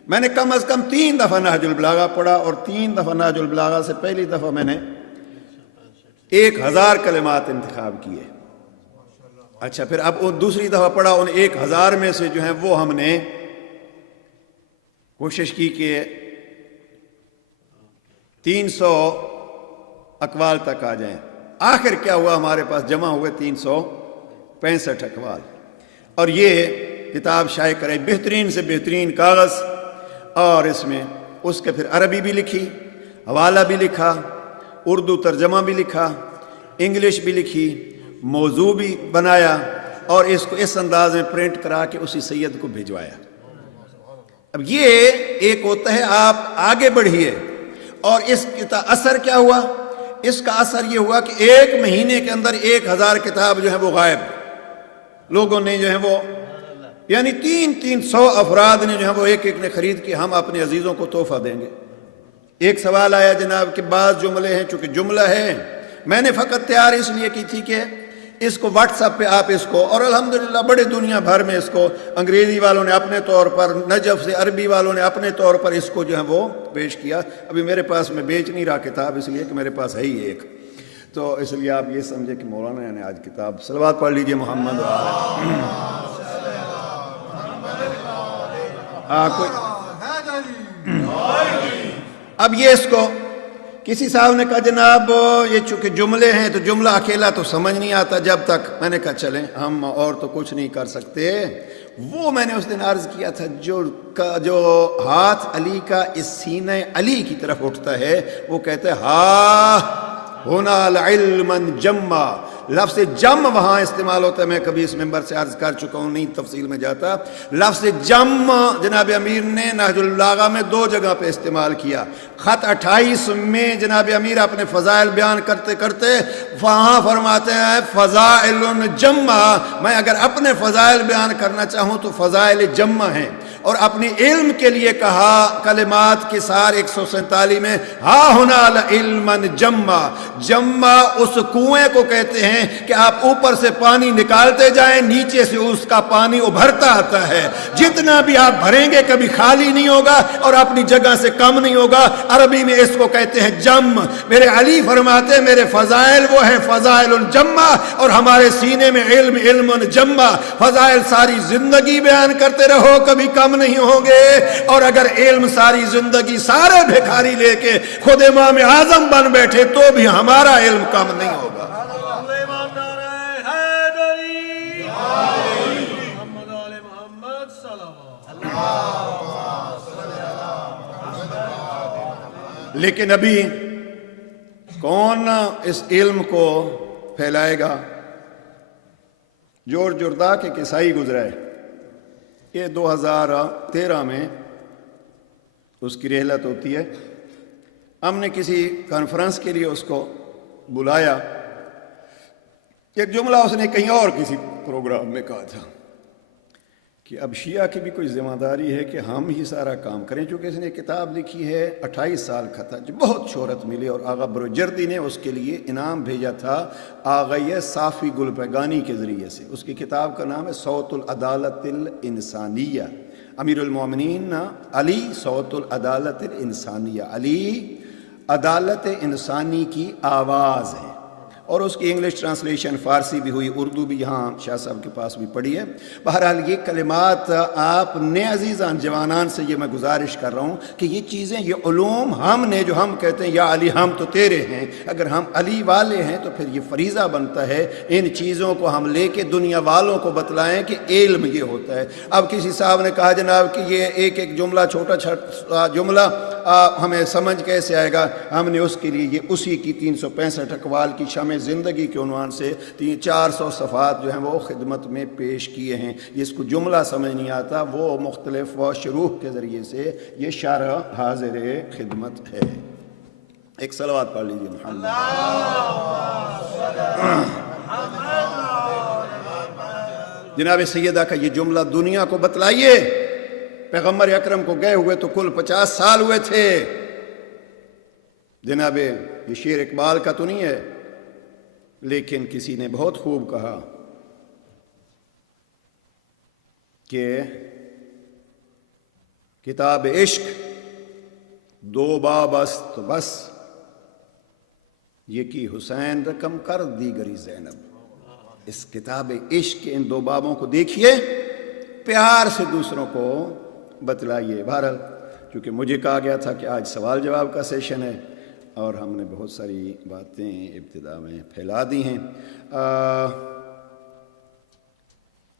میں نے کم از کم 3 دفعہ نہج البلاغہ پڑھا، اور 3 دفعہ نہج البلاغہ سے پہلی دفعہ میں نے 1000 کلمات انتخاب کیے۔ اچھا، پھر اب دوسری دفعہ پڑھا، ان 1000 میں سے جو ہیں وہ ہم نے کوشش کی کہ 300 اقوال تک آ جائیں۔ آخر کیا ہوا، ہمارے پاس جمع ہوئے 365 اقوال، اور یہ کتاب شائع کرائی، بہترین سے بہترین کاغذ، اور اس میں اس کے پھر عربی بھی لکھی، حوالہ بھی لکھا، اردو ترجمہ بھی لکھا، انگلش بھی لکھی، موضوع بھی بنایا، اور اس کو اس انداز میں پرنٹ کرا کے اسی سید کو بھیجوایا۔ اب یہ ایک ہوتا ہے آپ آگے بڑھیے، اور اس کا اثر کیا ہوا؟ اس کا اثر یہ ہوا کہ 1 مہینے کے اندر 1000 کتاب جو ہے وہ غائب، لوگوں نے جو ہے وہ، یعنی 300 افراد نے جو ہے وہ ایک نے خرید کے ہم اپنے عزیزوں کو تحفہ دیں گے۔ ایک سوال آیا جناب کہ بعض جملے ہیں، چونکہ جملہ ہے، میں نے فقط تیار اس لیے کی تھی کہ اس کو واٹس ایپ پہ آپ اس کو، اور الحمدللہ بڑے دنیا بھر میں اس کو انگریزی والوں نے اپنے طور پر، نجف سے عربی والوں نے اپنے طور پر اس کو جو ہے وہ پیش کیا. ابھی میرے پاس میں بیچ نہیں رہا کتاب، اس لیے کہ میرے پاس ہے ہی ایک، تو اس لیے آپ یہ سمجھے کہ مولانا نے آج کتاب. صلوات پڑھ لیجئے محمد. اب یہ اس کو کسی صاحب نے کہا جناب یہ چونکہ جملے ہیں تو جملہ اکیلا تو سمجھ نہیں آتا جب تک. میں نے کہا چلیں ہم اور تو کچھ نہیں کر سکتے. وہ میں نے اس دن عرض کیا تھا جو ہاتھ علی کا اس سینہ علی کی طرف اٹھتا ہے وہ کہتا ہے ہا ہونا العلم جمع. لفظ جم وہاں استعمال ہوتا ہے، میں کبھی اس ممبر سے عرض کر چکا ہوں، نہیں تفصیل میں جاتا. لفظ جم جناب امیر نے نہج البلاغہ میں 2 جگہ پہ استعمال کیا. خط 28 میں جناب امیر اپنے فضائل بیان کرتے کرتے وہاں فرماتے ہیں فضائل جمع. میں اگر اپنے فضائل بیان کرنا چاہوں تو فضائل جمع ہیں، اور اپنی علم کے لیے کہا کلمات کے سار 147 میں ہا ہونا العلم جمع. جمع اس کنویں کو کہتے ہیں کہ آپ اوپر سے پانی نکالتے جائیں، نیچے سے اس کا پانی ابھرتا آتا ہے. جتنا بھی آپ بھریں گے کبھی خالی نہیں ہوگا اور اپنی جگہ سے کم نہیں ہوگا. عربی میں اس کو کہتے ہیں جم. میرے علی فرماتے ہیں میرے فضائل وہ ہیں فضائل الجمع، اور ہمارے سینے میں علم علم جمع. فضائل ساری زندگی بیان کرتے رہو کبھی کم نہیں ہوں گے، اور اگر علم ساری زندگی سارے بھکاری لے کے خود امام اعظم بن بیٹھے تو بھی ہمارا علم کم نہیں ہوگا. لیکن ابھی کون اس علم کو پھیلائے گا؟ جورج جرداق ایک عیسائی گزرا ہے، یہ 2013 میں اس کی رحلت ہوتی ہے. ہم نے کسی کانفرنس کے لیے اس کو بلایا. ایک جملہ اس نے کہیں اور کسی پروگرام میں کہا تھا کہ اب شیعہ کی بھی کوئی ذمہ داری ہے کہ ہم ہی سارا کام کریں، چونکہ اس نے کتاب لکھی ہے 28 سال کا تھا جو بہت شہرت ملی، اور آغا بروجردی نے اس کے لیے انعام بھیجا تھا آغا صافی گل پیگانی کے ذریعے سے. اس کی کتاب کا نام ہے صوت العدالت الانسانیہ. امیر المومنین علی صوت العدالت الانسانیہ، علی عدالت انسانی کی آواز ہے. اور اس کی انگلش ٹرانسلیشن فارسی بھی ہوئی، اردو بھی یہاں شاہ صاحب کے پاس بھی پڑھی ہے. بہرحال یہ کلمات آپ نے عزیزان جوانان سے یہ میں گزارش کر رہا ہوں کہ یہ چیزیں، یہ علوم ہم نے جو ہم کہتے ہیں یا علی ہم تو تیرے ہیں، اگر ہم علی والے ہیں تو پھر یہ فریضہ بنتا ہے ان چیزوں کو ہم لے کے دنیا والوں کو بتلائیں کہ علم یہ ہوتا ہے. اب کسی صاحب نے کہا جناب کہ یہ ایک ایک جملہ چھوٹا چھوٹا جملہ ہمیں سمجھ کیسے آئے گا؟ ہم نے اس کے لیے یہ اسی کی 365 اقوال کی شمع زندگی کے عنوان سے 400 صفحات جو ہیں وہ خدمت میں پیش کیے ہیں. جس کو جملہ سمجھ نہیں آتا وہ مختلف شروح کے ذریعے سے یہ شرح حاضر خدمت ہے. ایک صلوات پڑھ لیجیے محمد. جناب سیدہ کا یہ جملہ دنیا کو بتلائیے. پیغمبر اکرم کو گئے ہوئے تو کل 50 سال ہوئے تھے. جناب یہ شعر اقبال کا تو نہیں ہے، لیکن کسی نے بہت خوب کہا کہ کتاب عشق 2 باب است بس، یکی حسین رقم کر دیگری زینب. اس کتاب عشق کے ان 2 بابوں کو دیکھیے، پیار سے دوسروں کو بتلائیے. بہرحال چونکہ مجھے کہا گیا تھا کہ آج سوال جواب کا سیشن ہے اور ہم نے بہت ساری باتیں ابتدا میں پھیلا دی ہیں.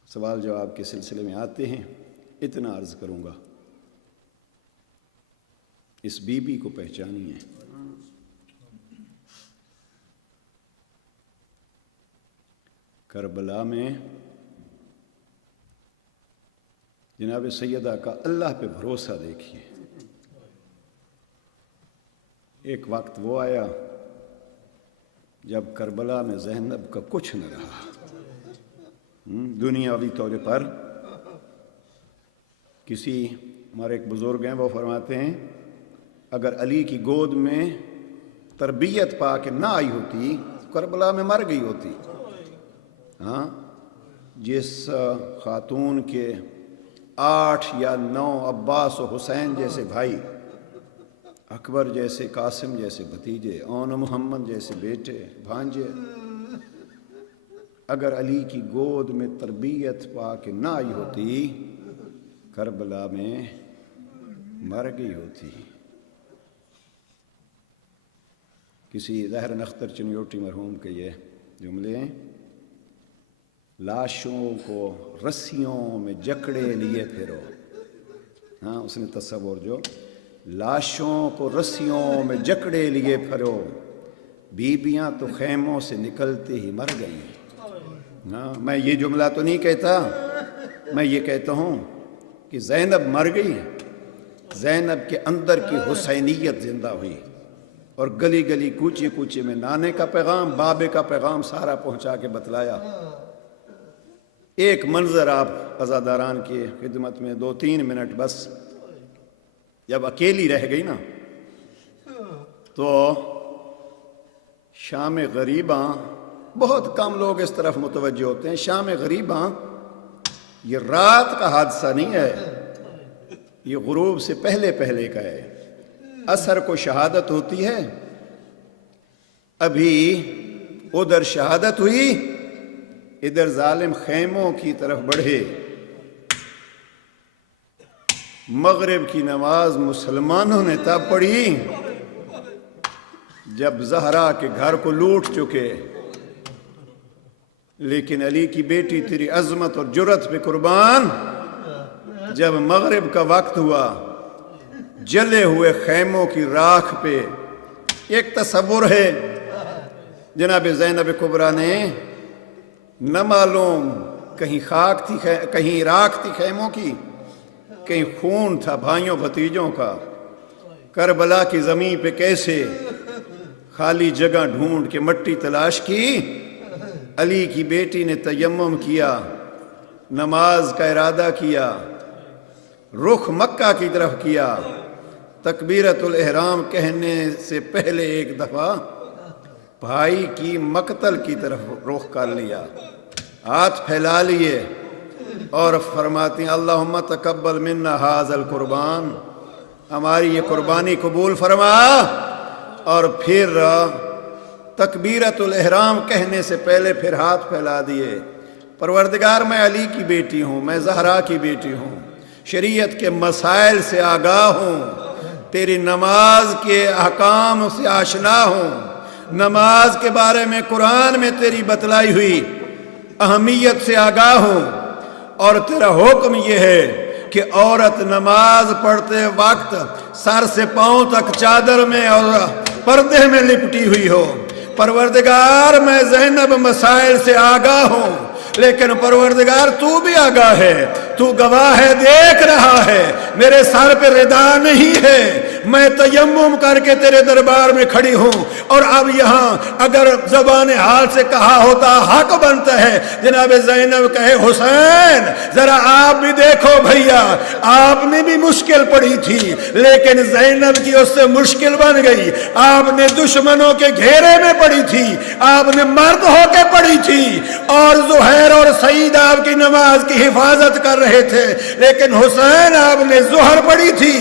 سوال جواب کے سلسلے میں آتے ہیں. اتنا عرض کروں گا، اس بی بی کو پہچانیے. کربلا میں جناب سیدہ کا اللہ پہ بھروسہ دیکھیے. ایک وقت وہ آیا جب کربلا میں زینب کا کچھ نہ رہا. دنیاوی طور پر کسی ہمارے ایک بزرگ ہیں وہ فرماتے ہیں اگر علی کی گود میں تربیت پا کے نہ آئی ہوتی کربلا میں مر گئی ہوتی. ہاں جس خاتون کے 8 یا 9 عباس و حسین جیسے بھائی، اکبر جیسے، قاسم جیسے بھتیجے، اون محمد جیسے بیٹے بھانجے، اگر علی کی گود میں تربیت پا کے نہ آئی ہوتی کربلا میں مر گئی ہوتی۔ کسی ظاہر اختر چنیوٹی مرحوم کے یہ جملے ہیں، لاشوں کو رسیوں میں جکڑے لیے پھرو۔ ہاں اس نے تصور جو لاشوں کو رسیوں میں جکڑے لیے پھرو، بیبیاں تو خیموں سے نکلتے ہی مر گئیں۔ ہاں میں یہ جملہ تو نہیں کہتا، میں یہ کہتا ہوں کہ زینب مر گئی، زینب کے اندر کی حسینیت زندہ ہوئی، اور گلی گلی کوچے کوچے میں نانے کا پیغام، بابے کا پیغام سارا پہنچا کے بتلایا۔ ایک منظر آپ عزاداران کی خدمت میں 2-3 منٹ بس، جب اکیلی رہ گئی نا تو شام غریباں، بہت کم لوگ اس طرف متوجہ ہوتے ہیں، شام غریباں یہ رات کا حادثہ نہیں ہے، یہ غروب سے پہلے پہلے کا ہے۔ عصر کو شہادت ہوتی ہے، ابھی ادھر شہادت ہوئی، ادھر ظالم خیموں کی طرف بڑھے۔ مغرب کی نماز مسلمانوں نے تب پڑھی جب زہرا کے گھر کو لوٹ چکے، لیکن علی کی بیٹی تیری عظمت اور جرت پہ قربان، جب مغرب کا وقت ہوا، جلے ہوئے خیموں کی راکھ پہ ایک تصور ہے جناب زینب کبریٰ نے، نہ معلوم کہیں خاک تھی، کہیں راکھ تھی خیموں کی، کہیں خون تھا بھائیوں بھتیجوں کا۔ کربلا کی زمین پہ کیسے خالی جگہ ڈھونڈ کے مٹی تلاش کی، علی کی بیٹی نے تیمم کیا، نماز کا ارادہ کیا، رخ مکہ کی طرف کیا، تکبیرۃ الاحرام کہنے سے پہلے ایک دفعہ بھائی کی مقتل کی طرف رخ کر لیا، ہاتھ پھیلا لیے اور فرماتی ہیں اللہم تقبل منا ھذا القربان، ہماری یہ قربانی قبول فرما، اور پھر تکبیرۃ الاحرام کہنے سے پہلے پھر ہاتھ پھیلا دیے، پروردگار میں علی کی بیٹی ہوں، میں زہرا کی بیٹی ہوں، شریعت کے مسائل سے آگاہ ہوں، تیری نماز کے احکام سے آشنا ہوں، نماز کے بارے میں قرآن میں تیری بتلائی ہوئی اہمیت سے آگاہ ہوں، اور تیرا حکم یہ ہے کہ عورت نماز پڑھتے وقت سر سے پاؤں تک چادر میں اور پردے میں لپٹی ہوئی ہو۔ پروردگار میں زینب مسائل سے آگاہ ہوں، لیکن پروردگار تو بھی آگاہ ہے، تو گواہ ہے، دیکھ رہا ہے، میرے سر پہ ردا نہیں ہے، میں تیمم کر کے تیرے دربار میں کھڑی ہوں، اور اب یہاں اگر زبان حال سے کہا ہوتا حق بنتا ہے جناب زینب کہے حسین ذرا آپ بھی دیکھو بھیا، آپ نے بھی مشکل پڑی تھی، لیکن زینب کی اس سے مشکل بن گئی، آپ نے دشمنوں کے گھیرے میں پڑی تھی، آپ نے مرد ہو کے پڑی تھی، اور زہیر اور سعید آپ کی نماز کی حفاظت کر رہے تھے، لیکن حسین آپ نے ظہر پڑھی تھی،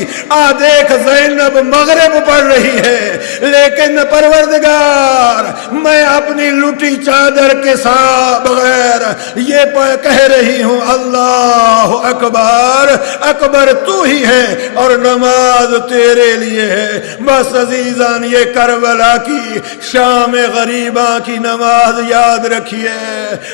دیکھ زینب مغرب پڑھ رہی ہے، لیکن پروردگار میں اپنی لٹی چادر کے ساتھ بغیر یہ کہہ رہی ہوں اللہ اکبر، اکبر تو ہی ہے اور نماز تیرے لیے ہے۔ بس عزیزان یہ کربلا کی شام غریباں کی نماز یاد رکھیے،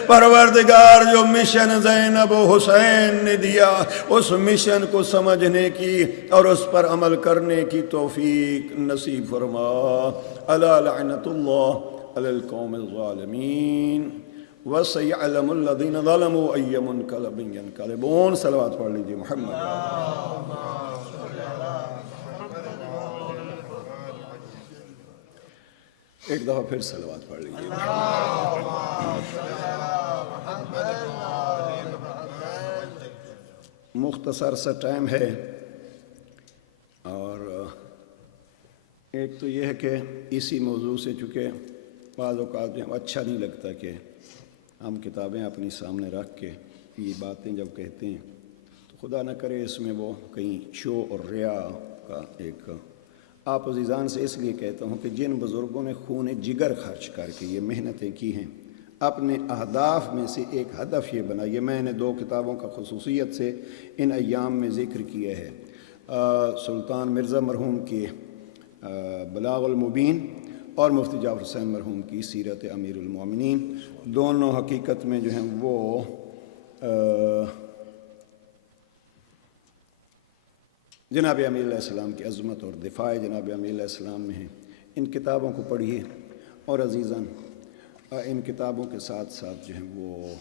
پروردگار جو مشن زینب و حسین نے دیا اس مشن کو سمجھنے کی اور اس پر عمل کرنے کی توفیق نصیب فرما۔ الا لعنت اللہ علی القوم الظالمین وسيعلم الذين ظلموا أي منقلب ينقلبون۔ صلوات پڑھ لیجیے محمد۔ ایک دفعہ پھر صلوات پڑھ لیجیے۔ مختصر سا ٹائم ہے، اور ایک تو یہ ہے کہ اسی موضوع سے چونکہ بعض اوقات اچھا نہیں لگتا کہ ہم کتابیں اپنی سامنے رکھ کے یہ باتیں جب کہتے ہیں تو خدا نہ کرے اس میں وہ کہیں شو اور ریا کا ایک آپ عزیزان سے اس لیے کہتا ہوں کہ جن بزرگوں نے خون جگر خرچ کر کے یہ محنتیں کی ہیں، اپنے اہداف میں سے ایک ہدف یہ بنا، یہ میں نے 2 کتابوں کا خصوصیت سے ان ایام میں ذکر کیا ہے، سلطان مرزا مرحوم کی بلاغ المبین اور مفتی جعفر حسین مرحوم کی سیرت امیر المومنین، دونوں حقیقت میں جو ہیں وہ جناب امیر علیہ السلام کی عظمت اور دفاع جناب امیر علیہ السلام میں ہیں۔ ان کتابوں کو پڑھیے، اور عزیزاً ان کتابوں کے ساتھ ساتھ جو ہیں وہ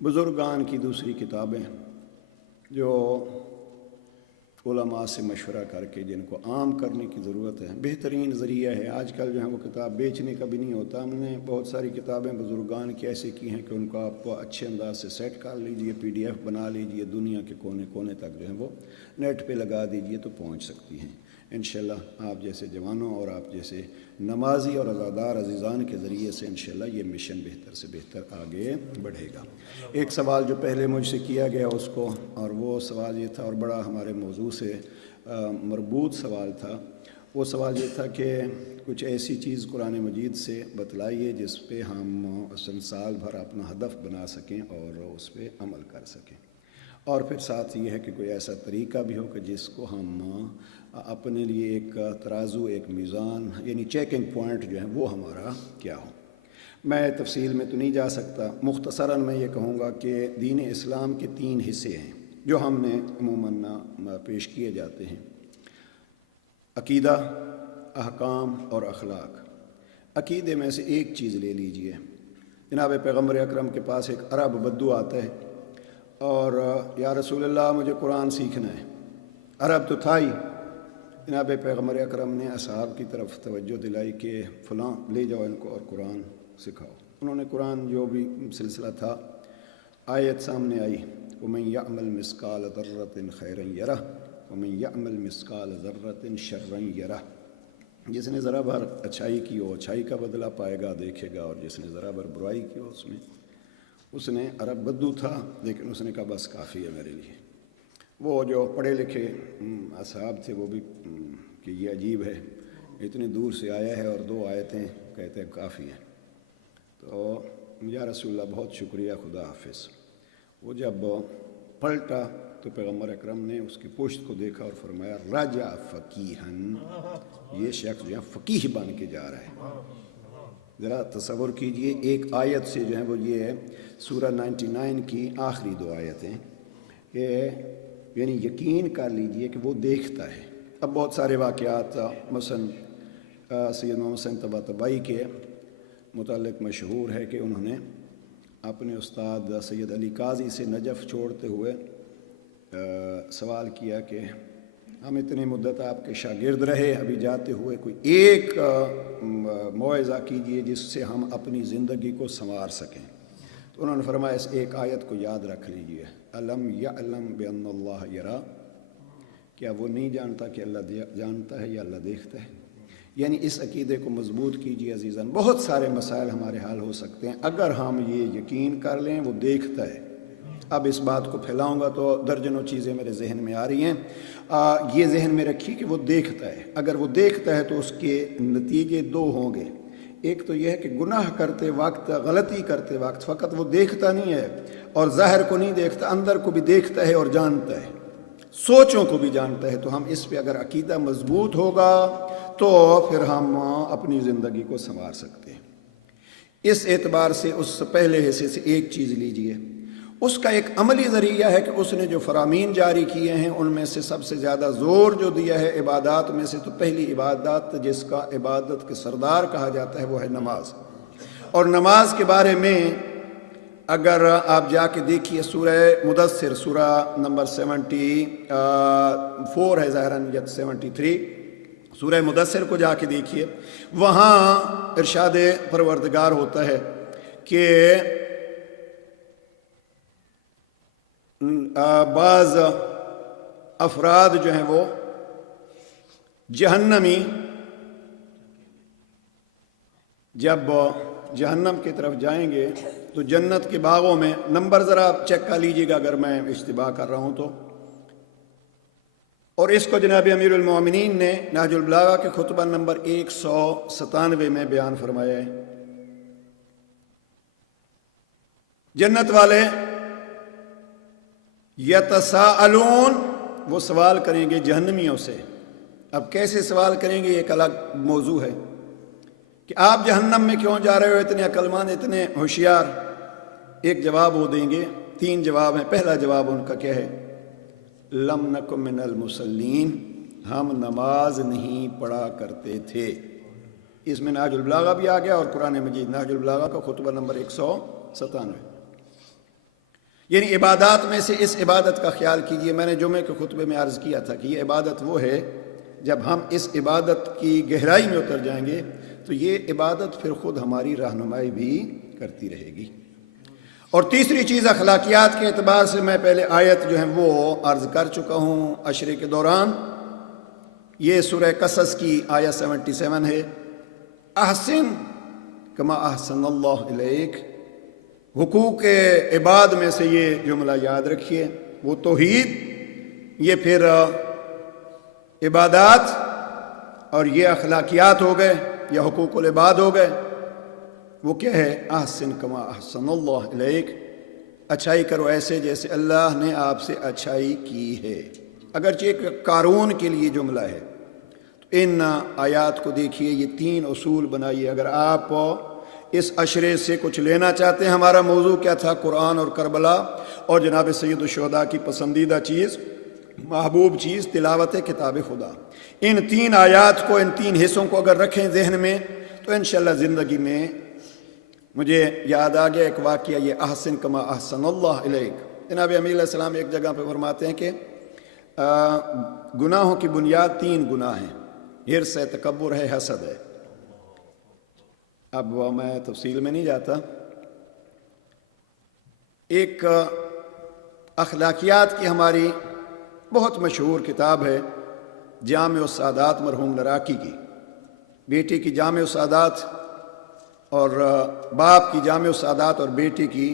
بزرگان کی دوسری کتابیں جو علماء سے مشورہ کر کے جن کو عام کرنے کی ضرورت ہے، بہترین ذریعہ ہے۔ آج کل جو ہے وہ کتاب بیچنے کا بھی نہیں ہوتا، ہم نے بہت ساری کتابیں بزرگان کی ایسے کی ہیں کہ ان کو آپ کو اچھے انداز سے سیٹ کر لیجئے، PDF بنا لیجئے، دنیا کے کونے کونے تک جو ہے وہ نیٹ پہ لگا دیجئے تو پہنچ سکتی ہیں انشاءاللہ۔ آپ جیسے جوانوں اور آپ جیسے نمازی اور عزادار عزیزان کے ذریعے سے انشاءاللہ یہ مشن بہتر سے بہتر آگے بڑھے گا۔ ایک سوال جو پہلے مجھ سے کیا گیا اس کو، اور وہ سوال یہ تھا، اور بڑا ہمارے موضوع سے مربوط سوال تھا، وہ سوال یہ تھا کہ کچھ ایسی چیز قرآن مجید سے بتلائیے جس پہ ہم سال بھر اپنا ہدف بنا سکیں اور اس پہ عمل کر سکیں، اور پھر ساتھ یہ ہے کہ کوئی ایسا طریقہ بھی ہو کہ جس کو ہم اپنے لیے ایک ترازو، ایک میزان، یعنی چیکنگ پوائنٹ جو ہے وہ ہمارا کیا ہو۔ میں تفصیل میں تو نہیں جا سکتا، مختصراً میں یہ کہوں گا کہ دین اسلام کے 3 حصے ہیں جو ہم نے عموماً پیش کیے جاتے ہیں: عقیدہ، احکام اور اخلاق۔ عقیدے میں سے ایک چیز لے لیجئے، جناب پیغمبر اکرم کے پاس ایک عرب بدو آتا ہے اور یا رسول اللہ مجھے قرآن سیکھنا ہے۔ عرب تو تھا ہی، جناب پیغمبر اکرم نے اصحاب کی طرف توجہ دلائی کہ فلاں لے جاؤ ان کو اور قرآن سکھاؤ۔ انہوں نے قرآن جو بھی سلسلہ تھا، آیت سامنے آئی، وَمَنْ يَعْمَلْ مِثْقَالَ ذَرَّةٍ خَيْرًا يَرَهُ وَمَنْ يَعْمَلْ مِثْقَالَ ذَرَّةٍ شَرًّا يَرَهُ۔ جس نے ذرا بھر اچھائی کی وہ اچھائی کا بدلہ پائے گا، دیکھے گا، اور جس نے ذرا بھر برائی کی اس نے عرب بدو تھا لیکن اس نے کہا بس کافی ہے میرے لیے۔ وہ جو پڑھے لکھے اصحاب تھے وہ بھی کہ یہ عجیب ہے، اتنی دور سے آیا ہے اور 2 آیتیں کہتے ہیں کافی ہیں۔ تو یا رسول اللہ بہت شکریہ، خدا حافظ۔ وہ جب پلٹا تو پیغمبر اکرم نے اس کی پشت کو دیکھا اور فرمایا راجع فقیہن، یہ شخص جو ہے فقیہ بن کے جا رہا ہے۔ ذرا تصور کیجئے، ایک آیت سے جو ہے وہ یہ ہے سورہ 99 کی آخری 2 آیتیں کہ یعنی یقین کر لیجئے کہ وہ دیکھتا ہے۔ اب بہت سارے واقعات مثلا سید محمد حسین طباطبائی کے متعلق مشہور ہے کہ انہوں نے اپنے استاد سید علی قاضی سے نجف چھوڑتے ہوئے سوال کیا کہ ہم اتنی مدت آپ کے شاگرد رہے، ابھی جاتے ہوئے کوئی ایک موعظہ کیجئے جس سے ہم اپنی زندگی کو سنوار سکیں۔ تو انہوں نے فرمایا اس ایک آیت کو یاد رکھ لیجئے، الم یعلم بان اللہ یرا، کیا وہ نہیں جانتا کہ اللہ جانتا ہے یا اللہ دیکھتا ہے؟ یعنی اس عقیدے کو مضبوط کیجئے عزیزاً، بہت سارے مسائل ہمارے حل ہو سکتے ہیں اگر ہم یہ یقین کر لیں وہ دیکھتا ہے۔ اب اس بات کو پھیلاؤں گا تو درجنوں چیزیں میرے ذہن میں آ رہی ہیں، یہ ذہن میں رکھیے کہ وہ دیکھتا ہے۔ اگر وہ دیکھتا ہے تو اس کے نتیجے 2 ہوں گے۔ ایک تو یہ ہے کہ گناہ کرتے وقت، غلطی کرتے وقت فقط وہ دیکھتا نہیں ہے اور ظاہر کو نہیں دیکھتا، اندر کو بھی دیکھتا ہے اور جانتا ہے، سوچوں کو بھی جانتا ہے۔ تو ہم اس پہ اگر عقیدہ مضبوط ہوگا تو پھر ہم اپنی زندگی کو سنوار سکتے ہیں۔ اس اعتبار سے اس پہلے حصے سے ایک چیز لیجئے، اس کا ایک عملی ذریعہ ہے کہ اس نے جو فرامین جاری کیے ہیں ان میں سے سب سے زیادہ زور جو دیا ہے عبادات میں سے، تو پہلی عبادت جس کا عبادت کے سردار کہا جاتا ہے وہ ہے نماز۔ اور نماز کے بارے میں اگر آپ جا کے دیکھیے سورہ مدثر، سورہ نمبر 74 ہے ظاہراً یا 73، سورہ مدثر کو جا کے دیکھیے، وہاں ارشاد پروردگار ہوتا ہے کہ بعض افراد جو ہیں وہ جہنمی جب جہنم کی طرف جائیں گے تو جنت کے باغوں میں نمبر ذرا چیک کر لیجیے گا اگر میں اشتباہ کر رہا ہوں تو. اور اس کو جناب امیر المومنین نے نہج البلاغہ کے خطبہ نمبر 197 میں بیان فرمایا ہے. جنت والے یتساءلون، وہ سوال کریں گے جہنمیوں سے. اب کیسے سوال کریں گے یہ ایک الگ موضوع ہے کہ آپ جہنم میں کیوں جا رہے ہو، اتنے عقل مند، اتنے ہوشیار. ایک جواب وہ دیں گے، 3 جواب ہیں. پہلا جواب ان کا کیا ہے؟ لم نکن من المصلین، ہم نماز نہیں پڑھا کرتے تھے. اس میں نہج البلاغہ بھی آ گیا اور قرآن مجید نہج البلاغہ کا خطبہ نمبر 197. یعنی عبادات میں سے اس عبادت کا خیال کیجئے. میں نے جمعے کے خطبے میں عرض کیا تھا کہ یہ عبادت وہ ہے جب ہم اس عبادت کی گہرائی میں اتر جائیں گے تو یہ عبادت پھر خود ہماری رہنمائی بھی کرتی رہے گی. اور تیسری چیز اخلاقیات کے اعتبار سے میں پہلے آیت جو ہے وہ عرض کر چکا ہوں عشرے کے دوران. یہ سورہ قصص کی آیت 77 ہے. احسن کما احسن اللہ الیک. حقوق عباد میں سے یہ جملہ یاد رکھیے. وہ توحید، یہ پھر عبادات، اور یہ اخلاقیات ہو گئے یا حقوق العباد ہو گئے. وہ کیا ہے؟ احسن کما احسن اللہ الیک. اچھائی کرو ایسے جیسے اللہ نے آپ سے اچھائی کی ہے. اگرچہ ایک قارون کے لیے جملہ ہے تو ان آیات کو دیکھیے. یہ 3 اصول بنائیے. اگر آپ اس عشرے سے کچھ لینا چاہتے ہیں، ہمارا موضوع کیا تھا؟ قرآن اور کربلا اور جناب سید الشہداء کی پسندیدہ چیز، محبوب چیز، تلاوت کتاب خدا. ان 3 آیات کو، ان 3 حصوں کو اگر رکھیں ذہن میں تو انشاءاللہ زندگی میں. مجھے یاد آ گیا ایک واقعہ، یہ احسن کما احسن اللہ الیک. جناب امیر علیہ السلام ایک جگہ پہ فرماتے ہیں کہ گناہوں کی بنیاد 3 گناہ ہیں. حرص ہے، تکبر ہے، حسد ہے. اب میں تفصیل میں نہیں جاتا. ایک اخلاقیات کی ہماری بہت مشہور کتاب ہے جامع السعادات مرحوم لراکی کی. بیٹی کی جامع السعادات اور باپ کی جامع السعادات اور بیٹی کی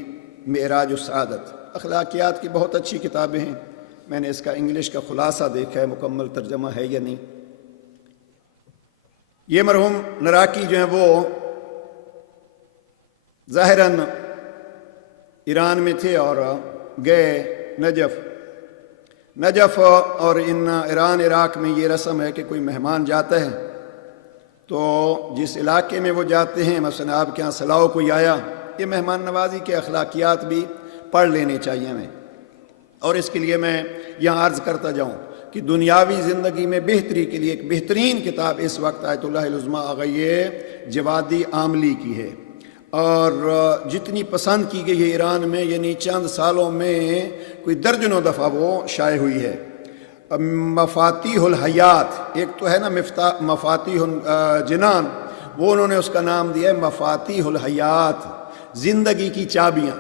معراج السعادت. اخلاقیات کی بہت اچھی کتابیں ہیں. میں نے اس کا انگلش کا خلاصہ دیکھا ہے، مکمل ترجمہ ہے یا نہیں. یہ مرحوم لراکی جو ہیں وہ ظاہراً ایران میں تھے اور گئے نجف. اور ان ایران عراق میں یہ رسم ہے کہ کوئی مہمان جاتا ہے تو جس علاقے میں وہ جاتے ہیں، مثلا آپ کے یہاں سلاؤ کوئی آیا، یہ مہمان نوازی کے اخلاقیات بھی پڑھ لینے چاہیے ہمیں. اور اس کے لیے میں یہاں عرض کرتا جاؤں کہ دنیاوی زندگی میں بہتری کے لیے ایک بہترین کتاب اس وقت آیت اللہ العظمیٰ آغا جوادی عاملی کی ہے، اور جتنی پسند کی گئی ہے ایران میں، یعنی چند سالوں میں کوئی درجنوں دفعہ وہ شائع ہوئی ہے. مفاتیح الحیات، ایک تو ہے نا مفاتیح الجنان، وہ انہوں نے اس کا نام دیا ہے مفاتیح الحیات، زندگی کی چابیاں.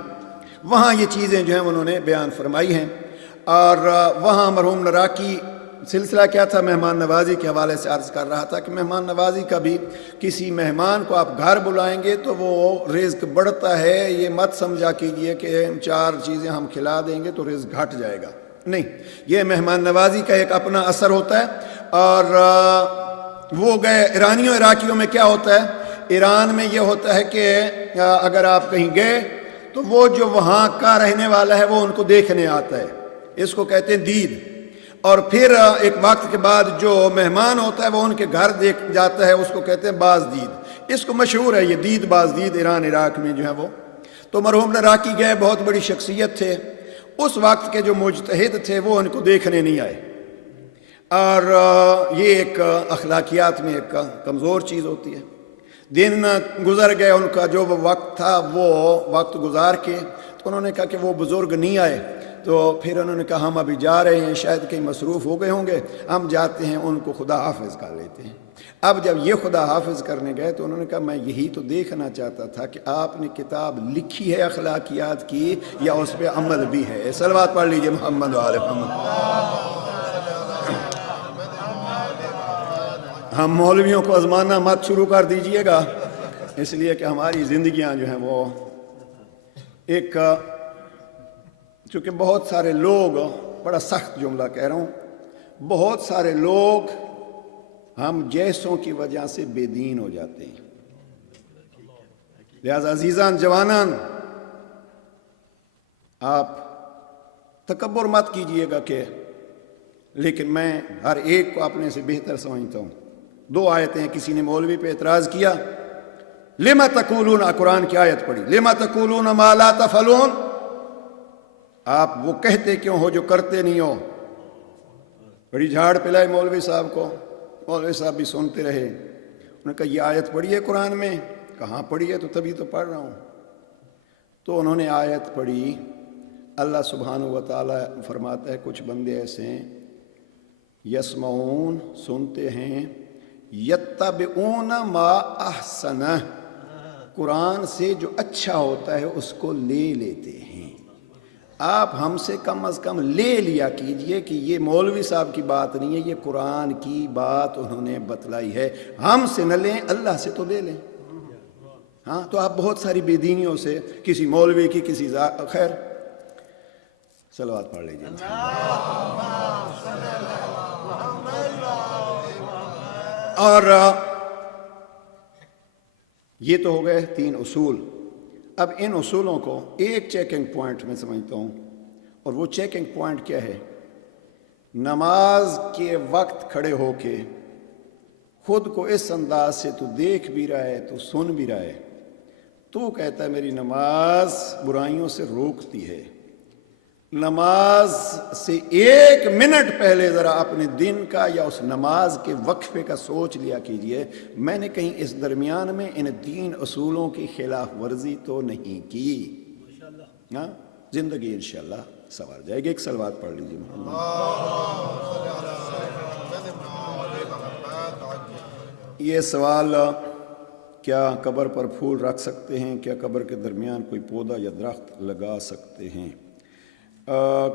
وہاں یہ چیزیں جو ہیں انہوں نے بیان فرمائی ہیں. اور وہاں مرحوم لراکی سلسلہ کیا تھا؟ مہمان نوازی کے حوالے سے عرض کر رہا تھا کہ مہمان نوازی کا بھی، کسی مہمان کو آپ گھر بلائیں گے تو وہ رزق بڑھتا ہے. یہ مت سمجھا کیجئے کہ 4 چیزیں ہم کھلا دیں گے تو رزق گھٹ جائے گا، نہیں. یہ مہمان نوازی کا ایک اپنا اثر ہوتا ہے. اور وہ گئے ایرانیوں عراقیوں میں کیا ہوتا ہے؟ ایران میں یہ ہوتا ہے کہ اگر آپ کہیں گئے تو وہ جو وہاں کا رہنے والا ہے وہ ان کو دیکھنے آتا ہے. اس کو کہتے ہیں دید. اور پھر ایک وقت کے بعد جو مہمان ہوتا ہے وہ ان کے گھر دیکھ جاتا ہے، اس کو کہتے ہیں باز دید. اس کو مشہور ہے یہ دید باز دید ایران عراق میں جو ہے وہ. تو مرحوم لراکی گئے، بہت بڑی شخصیت تھے. اس وقت کے جو مجتہد تھے وہ ان کو دیکھنے نہیں آئے. اور یہ ایک اخلاقیات میں ایک کمزور چیز ہوتی ہے. دن گزر گئے، ان کا جو وقت تھا وہ وقت گزار کے تو انہوں نے کہا کہ وہ بزرگ نہیں آئے. تو پھر انہوں نے کہا ہم ابھی جا رہے ہیں، شاید کہیں مصروف ہو گئے ہوں گے، ہم جاتے ہیں ان کو خدا حافظ کر لیتے ہیں. اب جب یہ خدا حافظ کرنے گئے تو انہوں نے کہا میں یہی تو دیکھنا چاہتا تھا کہ آپ نے کتاب لکھی ہے اخلاقیات کی یا اس پہ عمل بھی ہے. صلوات پڑھ لیجئے محمد و آل محمد. ہم مولویوں کو آزمانا مت شروع کر دیجئے گا، اس لیے کہ ہماری زندگیاں جو ہیں وہ ایک چونکہ بہت سارے لوگ، بڑا سخت جملہ کہہ رہا ہوں، بہت سارے لوگ ہم جیسوں کی وجہ سے بے دین ہو جاتے ہیں. لہذا عزیزان جوانان، آپ تکبر مت کیجئے گا کہ لیکن میں ہر ایک کو اپنے سے بہتر سمجھتا ہوں. 2 آیتیں، کسی نے مولوی پہ اعتراض کیا، لما تقولون، قرآن کی آیت پڑھی، لما تقولون ما لا تفعلون، آپ وہ کہتے کیوں ہو جو کرتے نہیں ہو. بڑی جھاڑ پلائی مولوی صاحب کو، مولوی صاحب بھی سنتے رہے. انہوں نے کہا یہ آیت پڑھی ہے قرآن میں؟ کہاں پڑھی ہے؟ تو تبھی تو پڑھ رہا ہوں. تو انہوں نے آیت پڑھی، اللہ سبحانہ و تعالیٰ فرماتا ہے کچھ بندے ایسے ہیں، یسمعون، سنتے ہیں، یتبعون ما احسن، قرآن سے جو اچھا ہوتا ہے اس کو لے لیتے ہیں. آپ ہم سے کم از کم لے لیا کیجئے کہ یہ مولوی صاحب کی بات نہیں ہے، یہ قرآن کی بات انہوں نے بتلائی ہے. ہم سے نہ لیں، اللہ سے تو لے لیں. ہاں تو آپ بہت ساری بے دینیوں سے، کسی مولوی کی، کسی خیر، صلوات پڑھ لیجیے. اور یہ تو ہو گئے 3 اصول. اب ان اصولوں کو ایک چیکنگ پوائنٹ میں سمجھتا ہوں، اور وہ چیکنگ پوائنٹ کیا ہے؟ نماز کے وقت کھڑے ہو کے خود کو اس انداز سے تو دیکھ بھی رہا ہے، تو سن بھی رہا ہے، تو کہتا ہے میری نماز برائیوں سے روکتی ہے. نماز سے 1 منٹ پہلے ذرا اپنے دن کا یا اس نماز کے وقفے کا سوچ لیا کیجئے، میں نے کہیں اس درمیان میں ان 3 اصولوں کی خلاف ورزی تو نہیں کی. ہاں زندگی انشاءاللہ سنور جائے گی. ایک صلوات پڑھ لیجیے. یہ سوال، کیا قبر پر پھول رکھ سکتے ہیں؟ کیا قبر کے درمیان کوئی پودا یا درخت لگا سکتے ہیں؟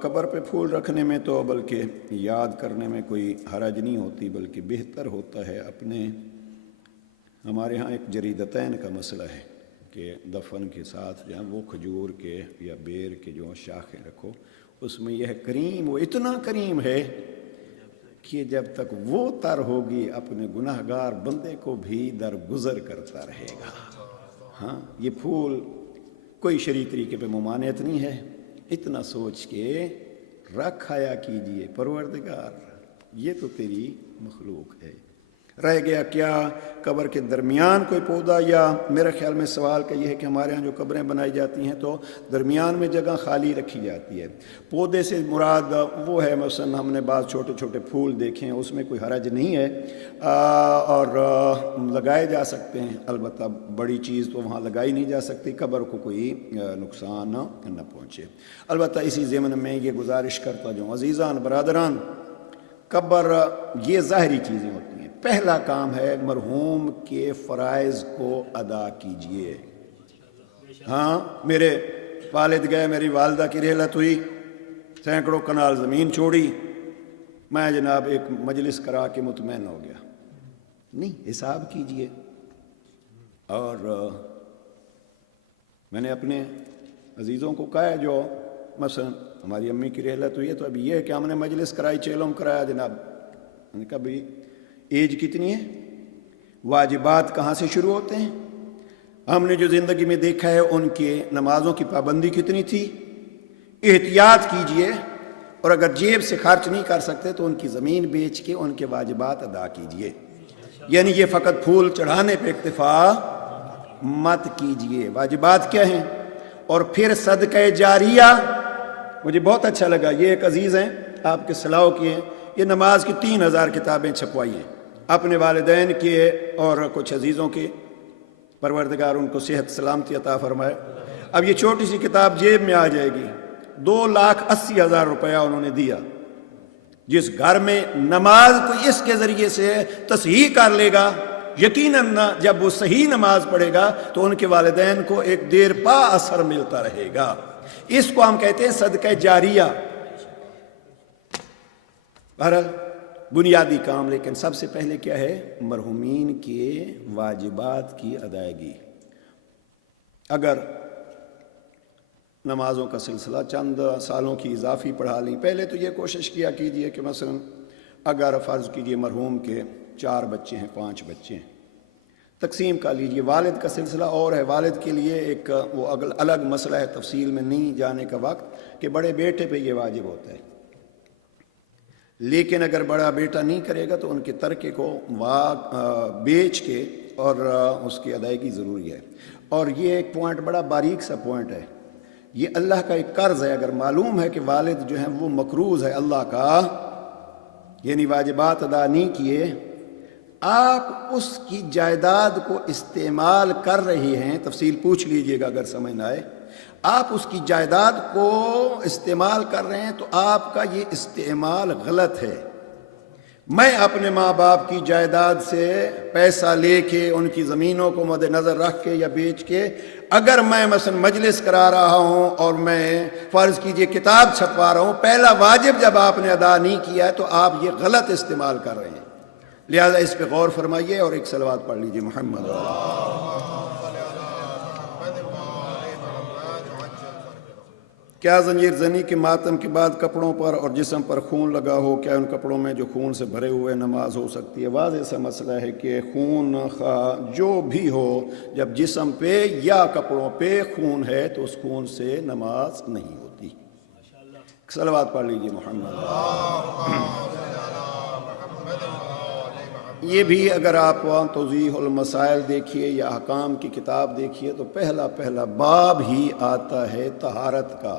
قبر پہ پھول رکھنے میں تو بلکہ یاد کرنے میں کوئی حرج نہیں ہوتی، بلکہ بہتر ہوتا ہے اپنے، ہمارے ہاں ایک جریدتین کا مسئلہ ہے کہ دفن کے ساتھ جہاں وہ کھجور کے یا بیر کے جو شاخیں رکھو، اس میں یہ کریم، وہ اتنا کریم ہے کہ جب تک وہ تر ہوگی اپنے گناہ گار بندے کو بھی درگزر کرتا رہے گا. ہاں یہ پھول کوئی شرعی طریقے پہ ممانعت نہیں ہے. اتنا سوچ کے رکھایا کیجئے، پروردگار یہ تو تیری مخلوق ہے. رہ گیا کیا قبر کے درمیان کوئی پودا؟ یا میرے خیال میں سوال کا یہ ہے کہ ہمارے ہاں جو قبریں بنائی جاتی ہیں تو درمیان میں جگہ خالی رکھی جاتی ہے. پودے سے مراد وہ ہے، مثلا ہم نے بعض چھوٹے چھوٹے پھول دیکھے ہیں، اس میں کوئی حرج نہیں ہے، اور لگائے جا سکتے ہیں. البتہ بڑی چیز تو وہاں لگائی نہیں جا سکتی، قبر کو کوئی نقصان نہ پہنچے. البتہ اسی ضمن میں یہ گزارش کرتا جاؤں، عزیزان برادران، قبر یہ ظاہری چیزیں ہوتی ہیں. پہلا کام ہے مرحوم کے فرائض کو ادا کیجئے. ہاں میرے والد گئے، میری والدہ کی رحلت ہوئی، 100 کنال زمین چھوڑی، میں جناب ایک مجلس کرا کے مطمئن ہو گیا. نہیں، حساب کیجئے. اور میں نے اپنے عزیزوں کو کہا ہے جو مثلا ہماری امی کی رحلت ہوئی ہے، تو ابھی یہ ہے کہ ہم نے مجلس کرائی، چیلم کرایا جناب. میں نے کہا بھئی ایج کتنی ہے، واجبات کہاں سے شروع ہوتے ہیں، ہم نے جو زندگی میں دیکھا ہے ان کے نمازوں کی پابندی کتنی تھی. احتیاط کیجئے، اور اگر جیب سے خرچ نہیں کر سکتے تو ان کی زمین بیچ کے ان کے واجبات ادا کیجئے. یعنی یہ فقط پھول چڑھانے پہ اکتفا مت کیجئے. واجبات کیا ہیں؟ اور پھر صدقہ جاریہ. مجھے بہت اچھا لگا، یہ ایک عزیز ہیں آپ کے صلاح کیے ہیں، یہ نماز کی 3000 کتابیں چھپوائی ہیں اپنے والدین کے اور کچھ عزیزوں کے، پروردگار ان کو صحت سلامتی عطا فرمائے. اب یہ چھوٹی سی کتاب جیب میں آ جائے گی. 2,80,000 روپیہ انہوں نے دیا. جس گھر میں نماز کو اس کے ذریعے سے تصحیح کر لے گا، یقیناً جب وہ صحیح نماز پڑھے گا تو ان کے والدین کو ایک دیر پا اثر ملتا رہے گا. اس کو ہم کہتے ہیں صدقہ جاریہ. بہرحال بنیادی کام، لیکن سب سے پہلے کیا ہے؟ مرحومین کے واجبات کی ادائیگی. اگر نمازوں کا سلسلہ چند سالوں کی اضافی پڑھا لیں. پہلے تو یہ کوشش کیا کیجئے کہ مثلا اگر فرض کیجئے مرحوم کے 4 بچے ہیں 5 بچے ہیں، تقسیم کر لیجئے. والد کا سلسلہ اور ہے، والد کے لیے ایک وہ الگ مسئلہ ہے، تفصیل میں نہیں جانے کا وقت، کہ بڑے بیٹے پہ یہ واجب ہوتا ہے. لیکن اگر بڑا بیٹا نہیں کرے گا تو ان کے ترکے کو بیچ کے اور اس کی ادائیگی ضروری ہے. اور یہ ایک پوائنٹ بڑا باریک سا پوائنٹ ہے، یہ اللہ کا ایک قرض ہے. اگر معلوم ہے کہ والد جو ہیں وہ مقروض ہے اللہ کا، یعنی واجبات ادا نہیں کیے، آپ اس کی جائیداد کو استعمال کر رہے ہیں، تفصیل پوچھ لیجئے گا اگر سمجھ نہ آئے، آپ اس کی جائیداد کو استعمال کر رہے ہیں تو آپ کا یہ استعمال غلط ہے. میں اپنے ماں باپ کی جائیداد سے پیسہ لے کے ان کی زمینوں کو مد نظر رکھ کے یا بیچ کے اگر میں مثلا مجلس کرا رہا ہوں اور میں فرض کیجئے کتاب چھپوا رہا ہوں، پہلا واجب جب آپ نے ادا نہیں کیا ہے تو آپ یہ غلط استعمال کر رہے ہیں. لہذا اس پہ غور فرمائیے اور ایک صلوات پڑھ لیجئے محمد. کیا زنجیر زنی کے ماتم کے بعد کپڑوں پر اور جسم پر خون لگا ہو، کیا ان کپڑوں میں جو خون سے بھرے ہوئے نماز ہو سکتی ہے؟ واضح سا مسئلہ ہے کہ خون جو بھی ہو، جب جسم پہ یا کپڑوں پہ خون ہے تو اس خون سے نماز نہیں ہوتی. صلوات پڑھ لیجئے محمد. یہ بھی اگر آپ توضیح المسائل دیکھیے یا احکام کی کتاب دیکھیے تو پہلا باب ہی آتا ہے طہارت کا.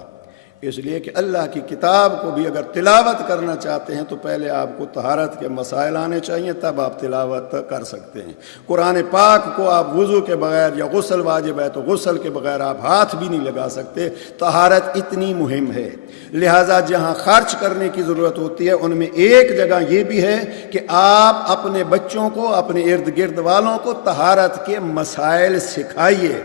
اس لیے کہ اللہ کی کتاب کو بھی اگر تلاوت کرنا چاہتے ہیں تو پہلے آپ کو طہارت کے مسائل آنے چاہیے، تب آپ تلاوت کر سکتے ہیں. قرآن پاک کو آپ وضو کے بغیر، یا غسل واجب ہے تو غسل کے بغیر آپ ہاتھ بھی نہیں لگا سکتے. طہارت اتنی مہم ہے. لہٰذا جہاں خرچ کرنے کی ضرورت ہوتی ہے ان میں ایک جگہ یہ بھی ہے کہ آپ اپنے بچوں کو، اپنے ارد گرد والوں کو طہارت کے مسائل سکھائیے.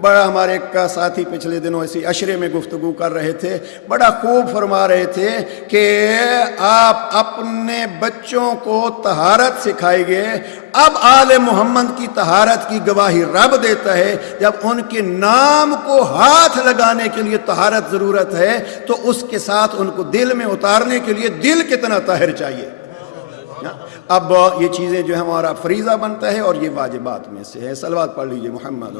بڑا ہمارے ایک ساتھی پچھلے دنوں اسی عشرے میں گفتگو کر رہے تھے، بڑا خوب فرما رہے تھے کہ آپ اپنے بچوں کو طہارت سکھائیے. اب آل محمد کی طہارت کی گواہی رب دیتا ہے. جب ان کے نام کو ہاتھ لگانے کے لیے طہارت ضرورت ہے تو اس کے ساتھ ان کو دل میں اتارنے کے لیے دل کتنا طاہر چاہیے. اب یہ چیزیں جو ہے ہمارا فریضہ بنتا ہے اور یہ واجبات میں سے ہے. صلوات پڑھ لیجئے محمد.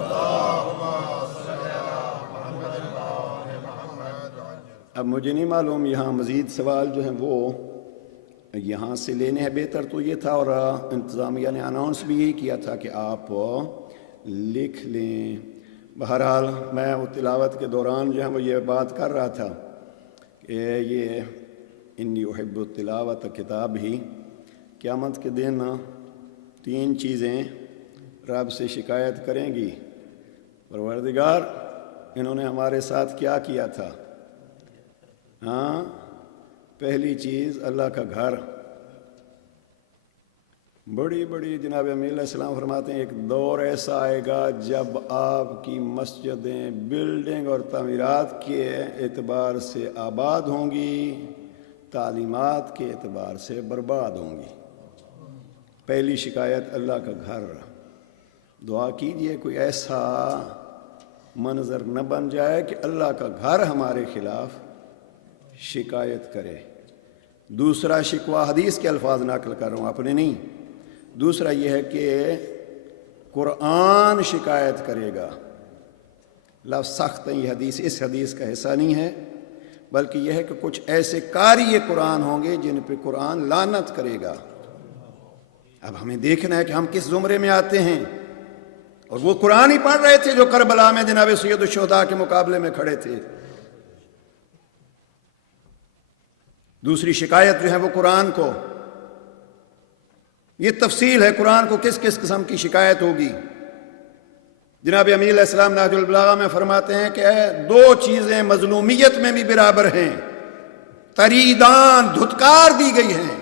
اب مجھے نہیں معلوم یہاں مزید سوال جو ہیں وہ یہاں سے لینے ہیں. بہتر تو یہ تھا، اور انتظامیہ نے اناؤنس بھی یہی کیا تھا کہ آپ لکھ لیں. بہرحال میں وہ تلاوت کے دوران جو ہے وہ یہ بات کر رہا تھا کہ یہ انی احب التلاوت کتاب ہی قیامت کے دن 3 چیزیں رب سے شکایت کریں گی. پروردگار انہوں نے ہمارے ساتھ کیا کیا تھا؟ پہلی چیز اللہ کا گھر. بڑی جناب امیر علیہ السلام فرماتے ہیں ایک دور ایسا آئے گا جب آپ کی مسجدیں بلڈنگ اور تعمیرات کے اعتبار سے آباد ہوں گی، تعلیمات کے اعتبار سے برباد ہوں گی. پہلی شکایت اللہ کا گھر. دعا کیجئے کوئی ایسا منظر نہ بن جائے کہ اللہ کا گھر ہمارے خلاف شکایت کرے. دوسرا شکوہ، حدیث کے الفاظ نقل کر رہا ہوں اپنے نہیں، دوسرا یہ ہے کہ قرآن شکایت کرے گا. لفظ سخت ہے، یہ حدیث اس حدیث کا حصہ نہیں ہے، بلکہ یہ ہے کہ کچھ ایسے قاری قرآن ہوں گے جن پہ قرآن لعنت کرے گا. اب ہمیں دیکھنا ہے کہ ہم کس زمرے میں آتے ہیں. اور وہ قرآن ہی پڑھ رہے تھے جو کربلا میں جناب سید الشہداء کے مقابلے میں کھڑے تھے. دوسری شکایت جو ہے وہ قرآن کو، یہ تفصیل ہے قرآن کو کس کس قسم کی شکایت ہوگی. جناب امیر علیہ السلام نہج البلاغہ میں فرماتے ہیں کہ 2 چیزیں مظلومیت میں بھی برابر ہیں، تریدان دھتکار دی گئی ہیں،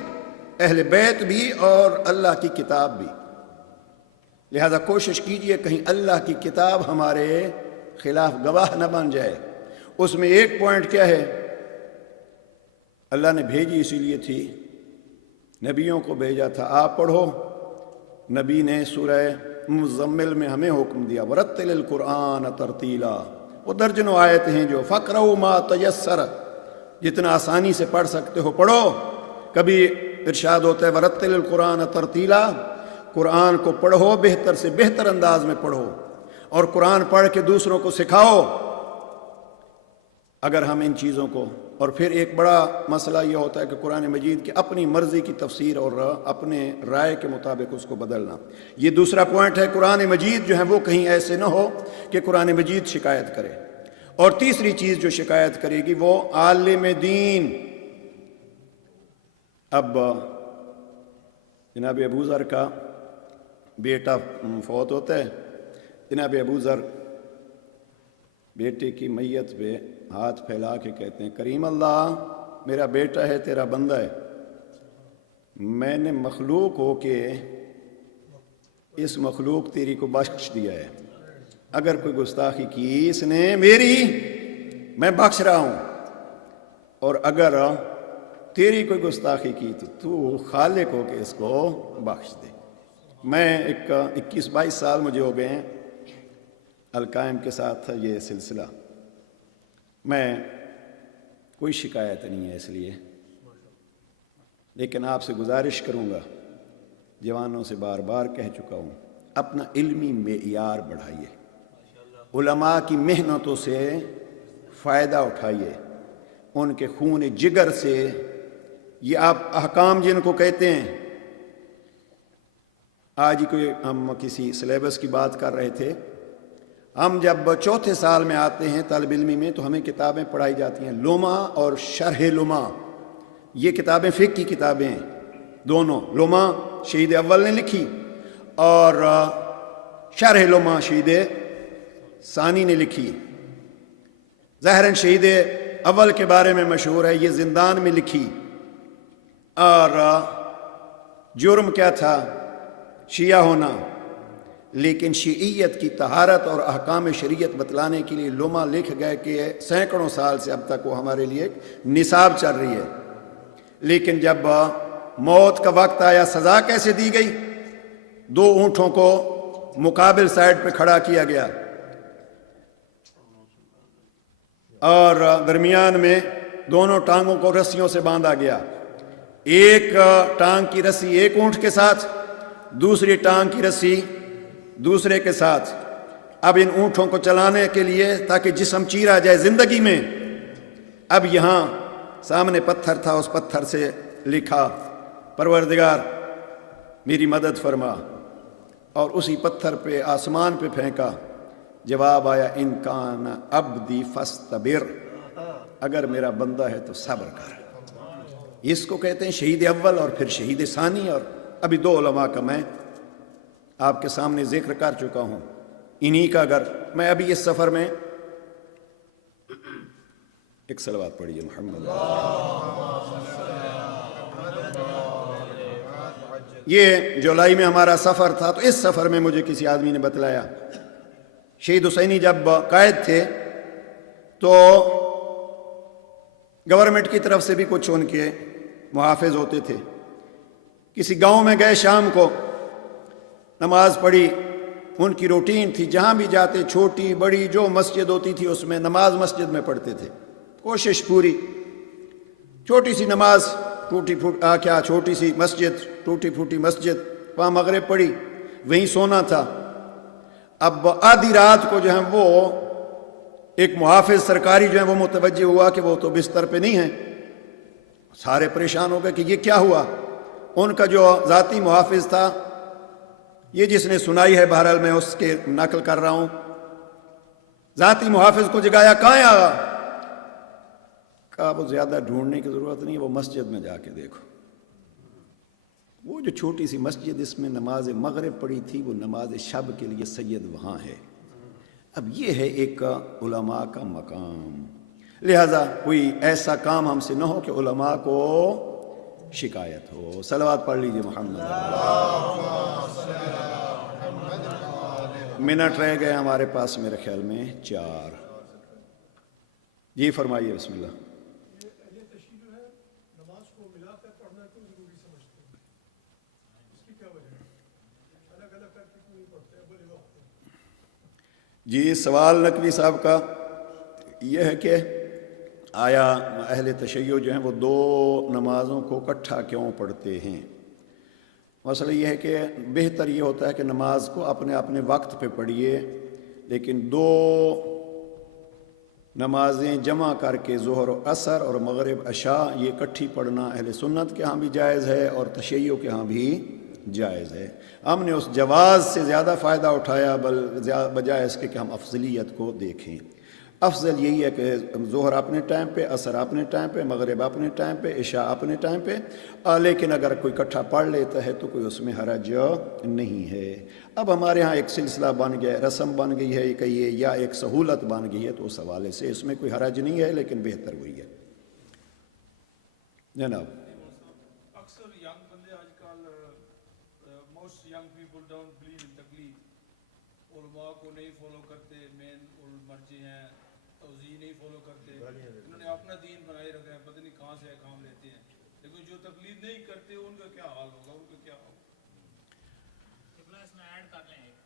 اہل بیت بھی اور اللہ کی کتاب بھی. لہذا کوشش کیجئے کہیں اللہ کی کتاب ہمارے خلاف گواہ نہ بن جائے. اس میں ایک پوائنٹ کیا ہے، اللہ نے بھیجی اسی لیے تھی، نبیوں کو بھیجا تھا. آپ پڑھو، نبی نے سورہ مزمل میں ہمیں حکم دیا ورتل القرآن ترتیلا، وہ درجنوں آیت ہیں جو فقرؤ ما تیسر، جتنا آسانی سے پڑھ سکتے ہو پڑھو۔ کبھی ارشاد ہوتا ہے ورتل القرآن ترتیلا، قرآن کو پڑھو بہتر سے بہتر انداز میں پڑھو، اور قرآن پڑھ کے دوسروں کو سکھاؤ۔ اگر ہم ان چیزوں کو، اور پھر ایک بڑا مسئلہ یہ ہوتا ہے کہ قرآن مجید کی اپنی مرضی کی تفسیر اور اپنے رائے کے مطابق اس کو بدلنا، یہ دوسرا پوائنٹ ہے۔ قرآن مجید جو ہے وہ کہیں ایسے نہ ہو کہ قرآن مجید شکایت کرے۔ اور تیسری چیز جو شکایت کرے گی وہ عالم دین۔ اب جناب ابو ذر کا بیٹا فوت ہوتا ہے، جناب ابو ذر بیٹے کی میت پہ ہاتھ پھیلا کے کہتے ہیں کریم اللہ، میرا بیٹا ہے، تیرا بندہ ہے، میں نے مخلوق ہو کے اس مخلوق تیری کو بخش دیا ہے، اگر کوئی گستاخی کی اس نے میری، میں بخش رہا ہوں، اور اگر تیری کوئی گستاخی کی تو خالق ہو کے اس کو بخش دے۔ میں 21-22 سال مجھے ہو گئے ہیں القائم کے ساتھ تھا یہ سلسلہ، میں کوئی شکایت نہیں ہے اس لیے، لیکن آپ سے گزارش کروں گا، جوانوں سے بار بار کہہ چکا ہوں، اپنا علمی معیار بڑھائیے، علماء کی محنتوں سے فائدہ اٹھائیے، ان کے خون جگر سے، یہ آپ احکام جن کو کہتے ہیں، آج ہی کوئی ہم کسی سلیبس کی بات کر رہے تھے، ہم جب 4تھے سال میں آتے ہیں طالب علمی میں تو ہمیں کتابیں پڑھائی جاتی ہیں، لمع اور شرح لمع، یہ کتابیں فقہ کی کتابیں ہیں دونوں، لمع شہید اول نے لکھی اور شرح لمع شہید ثانی نے لکھی۔ ظاہراً شہید اول کے بارے میں مشہور ہے، یہ زندان میں لکھی، اور جرم کیا تھا؟ شیعہ ہونا، لیکن شیعیت کی طہارت اور احکام شریعت بتلانے کے لیے لمع لکھ گئے کہ سینکڑوں سال سے اب تک وہ ہمارے لیے ایک نصاب چل رہی ہے، لیکن جب موت کا وقت آیا سزا کیسے دی گئی؟ 2 اونٹوں کو مقابل سائڈ پہ کھڑا کیا گیا اور درمیان میں دونوں ٹانگوں کو رسیوں سے باندھا گیا، ایک ٹانگ کی رسی ایک اونٹ کے ساتھ، دوسری ٹانگ کی رسی دوسرے کے ساتھ۔ اب ان اونٹوں کو چلانے کے لیے تاکہ جسم چیرا جائے زندگی میں، اب یہاں سامنے پتھر تھا، اس پتھر سے لکھا پروردگار میری مدد فرما، اور اسی پتھر پہ آسمان پہ پھینکا، جواب آیا ان کان عبدی فاصطبر، اگر میرا بندہ ہے تو صبر کر۔ اس کو کہتے ہیں شہید اول اور پھر شہید ثانی، اور ابھی 2 علماء کا میں آپ کے سامنے ذکر کر چکا ہوں، انہی کا اگر میں ابھی اس سفر میں ایک صلوات پڑھیے محمد۔ یہ جولائی میں ہمارا سفر تھا، تو اس سفر میں مجھے کسی آدمی نے بتلایا شہید حسینی جب قائد تھے تو گورنمنٹ کی طرف سے بھی کچھ ان کے محافظ ہوتے تھے، کسی گاؤں میں گئے شام کو، نماز پڑھی، ان کی روٹین تھی جہاں بھی جاتے چھوٹی بڑی جو مسجد ہوتی تھی اس میں نماز مسجد میں پڑھتے تھے، کوشش پوری، چھوٹی سی نماز چھوٹی سی مسجد ٹوٹی پھوٹی مسجد، وہاں مغرب پڑھی، وہیں سونا تھا۔ اب آدھی رات کو جو ہے وہ ایک محافظ سرکاری جو ہے وہ متوجہ ہوا کہ وہ تو بستر پہ نہیں ہیں، سارے پریشان ہو گئے کہ یہ کیا ہوا۔ ان کا جو ذاتی محافظ تھا، یہ جس نے سنائی ہے بہرحال میں اس کے نقل کر رہا ہوں، ذاتی محافظ کو جگایا، کہاں ہے آگا؟ کہا وہ زیادہ ڈھونڈنے کی ضرورت نہیں، وہ مسجد میں جا کے دیکھو، وہ جو چھوٹی سی مسجد اس میں نماز مغرب پڑھی تھی وہ نماز شب کے لیے سید وہاں ہے۔ اب یہ ہے ایک علماء کا مقام، لہذا کوئی ایسا کام ہم سے نہ ہو کہ علماء کو شکایت ہو۔ صلوات پڑھ لیجئے محمد۔ منٹ رہ گئے ہمارے پاس میرے خیال میں 4۔ جی فرمائیے بسم اللہ۔ جی سوال نقوی صاحب کا یہ ہے کہ آیا اہل تشیع جو ہیں وہ دو نمازوں کو اکٹھا کیوں پڑھتے ہیں؟ مسئلہ یہ ہے کہ بہتر یہ ہوتا ہے کہ نماز کو اپنے اپنے وقت پہ پڑھیے، لیکن دو نمازیں جمع کر کے ظہر و عصر اور مغرب عشاء یہ اکٹھی پڑھنا اہل سنت کے ہاں بھی جائز ہے اور تشیع کے ہاں بھی جائز ہے۔ ہم نے اس جواز سے زیادہ فائدہ اٹھایا بجائے اس کے کہ ہم افضلیت کو دیکھیں۔ افضل یہی ہے کہ ظہر اپنے ٹائم پہ، عصر اپنے ٹائم پہ، مغرب اپنے ٹائم پہ، عشاء اپنے ٹائم پہ، لیکن اگر کوئی اکٹھا پڑھ لیتا ہے تو کوئی اس میں حرج نہیں ہے۔ اب ہمارے ہاں ایک سلسلہ بن گیا، رسم بن گئی ہے کہیے، یا ایک سہولت بن گئی ہے، تو اس حوالے سے اس میں کوئی حرج نہیں ہے، لیکن بہتر وہی ہے جناب۔ اکثر ینگ بندے آج کل most young people don't believe in تقلید، علماء کو نہیں فالو کرتے، مین مرجع ہیں، توضیح نہیں فالو کرتے، انہوں نے اپنا دین بنائے رکھا ہے، پتہ نہیں کہاں سے کام لیتے ہیں، لیکن جو تقلید نہیں کرتے ان کا کیا حال ہوگا، ان کا کیا ہوگا؟ اس میں ایڈ کر لیں ایک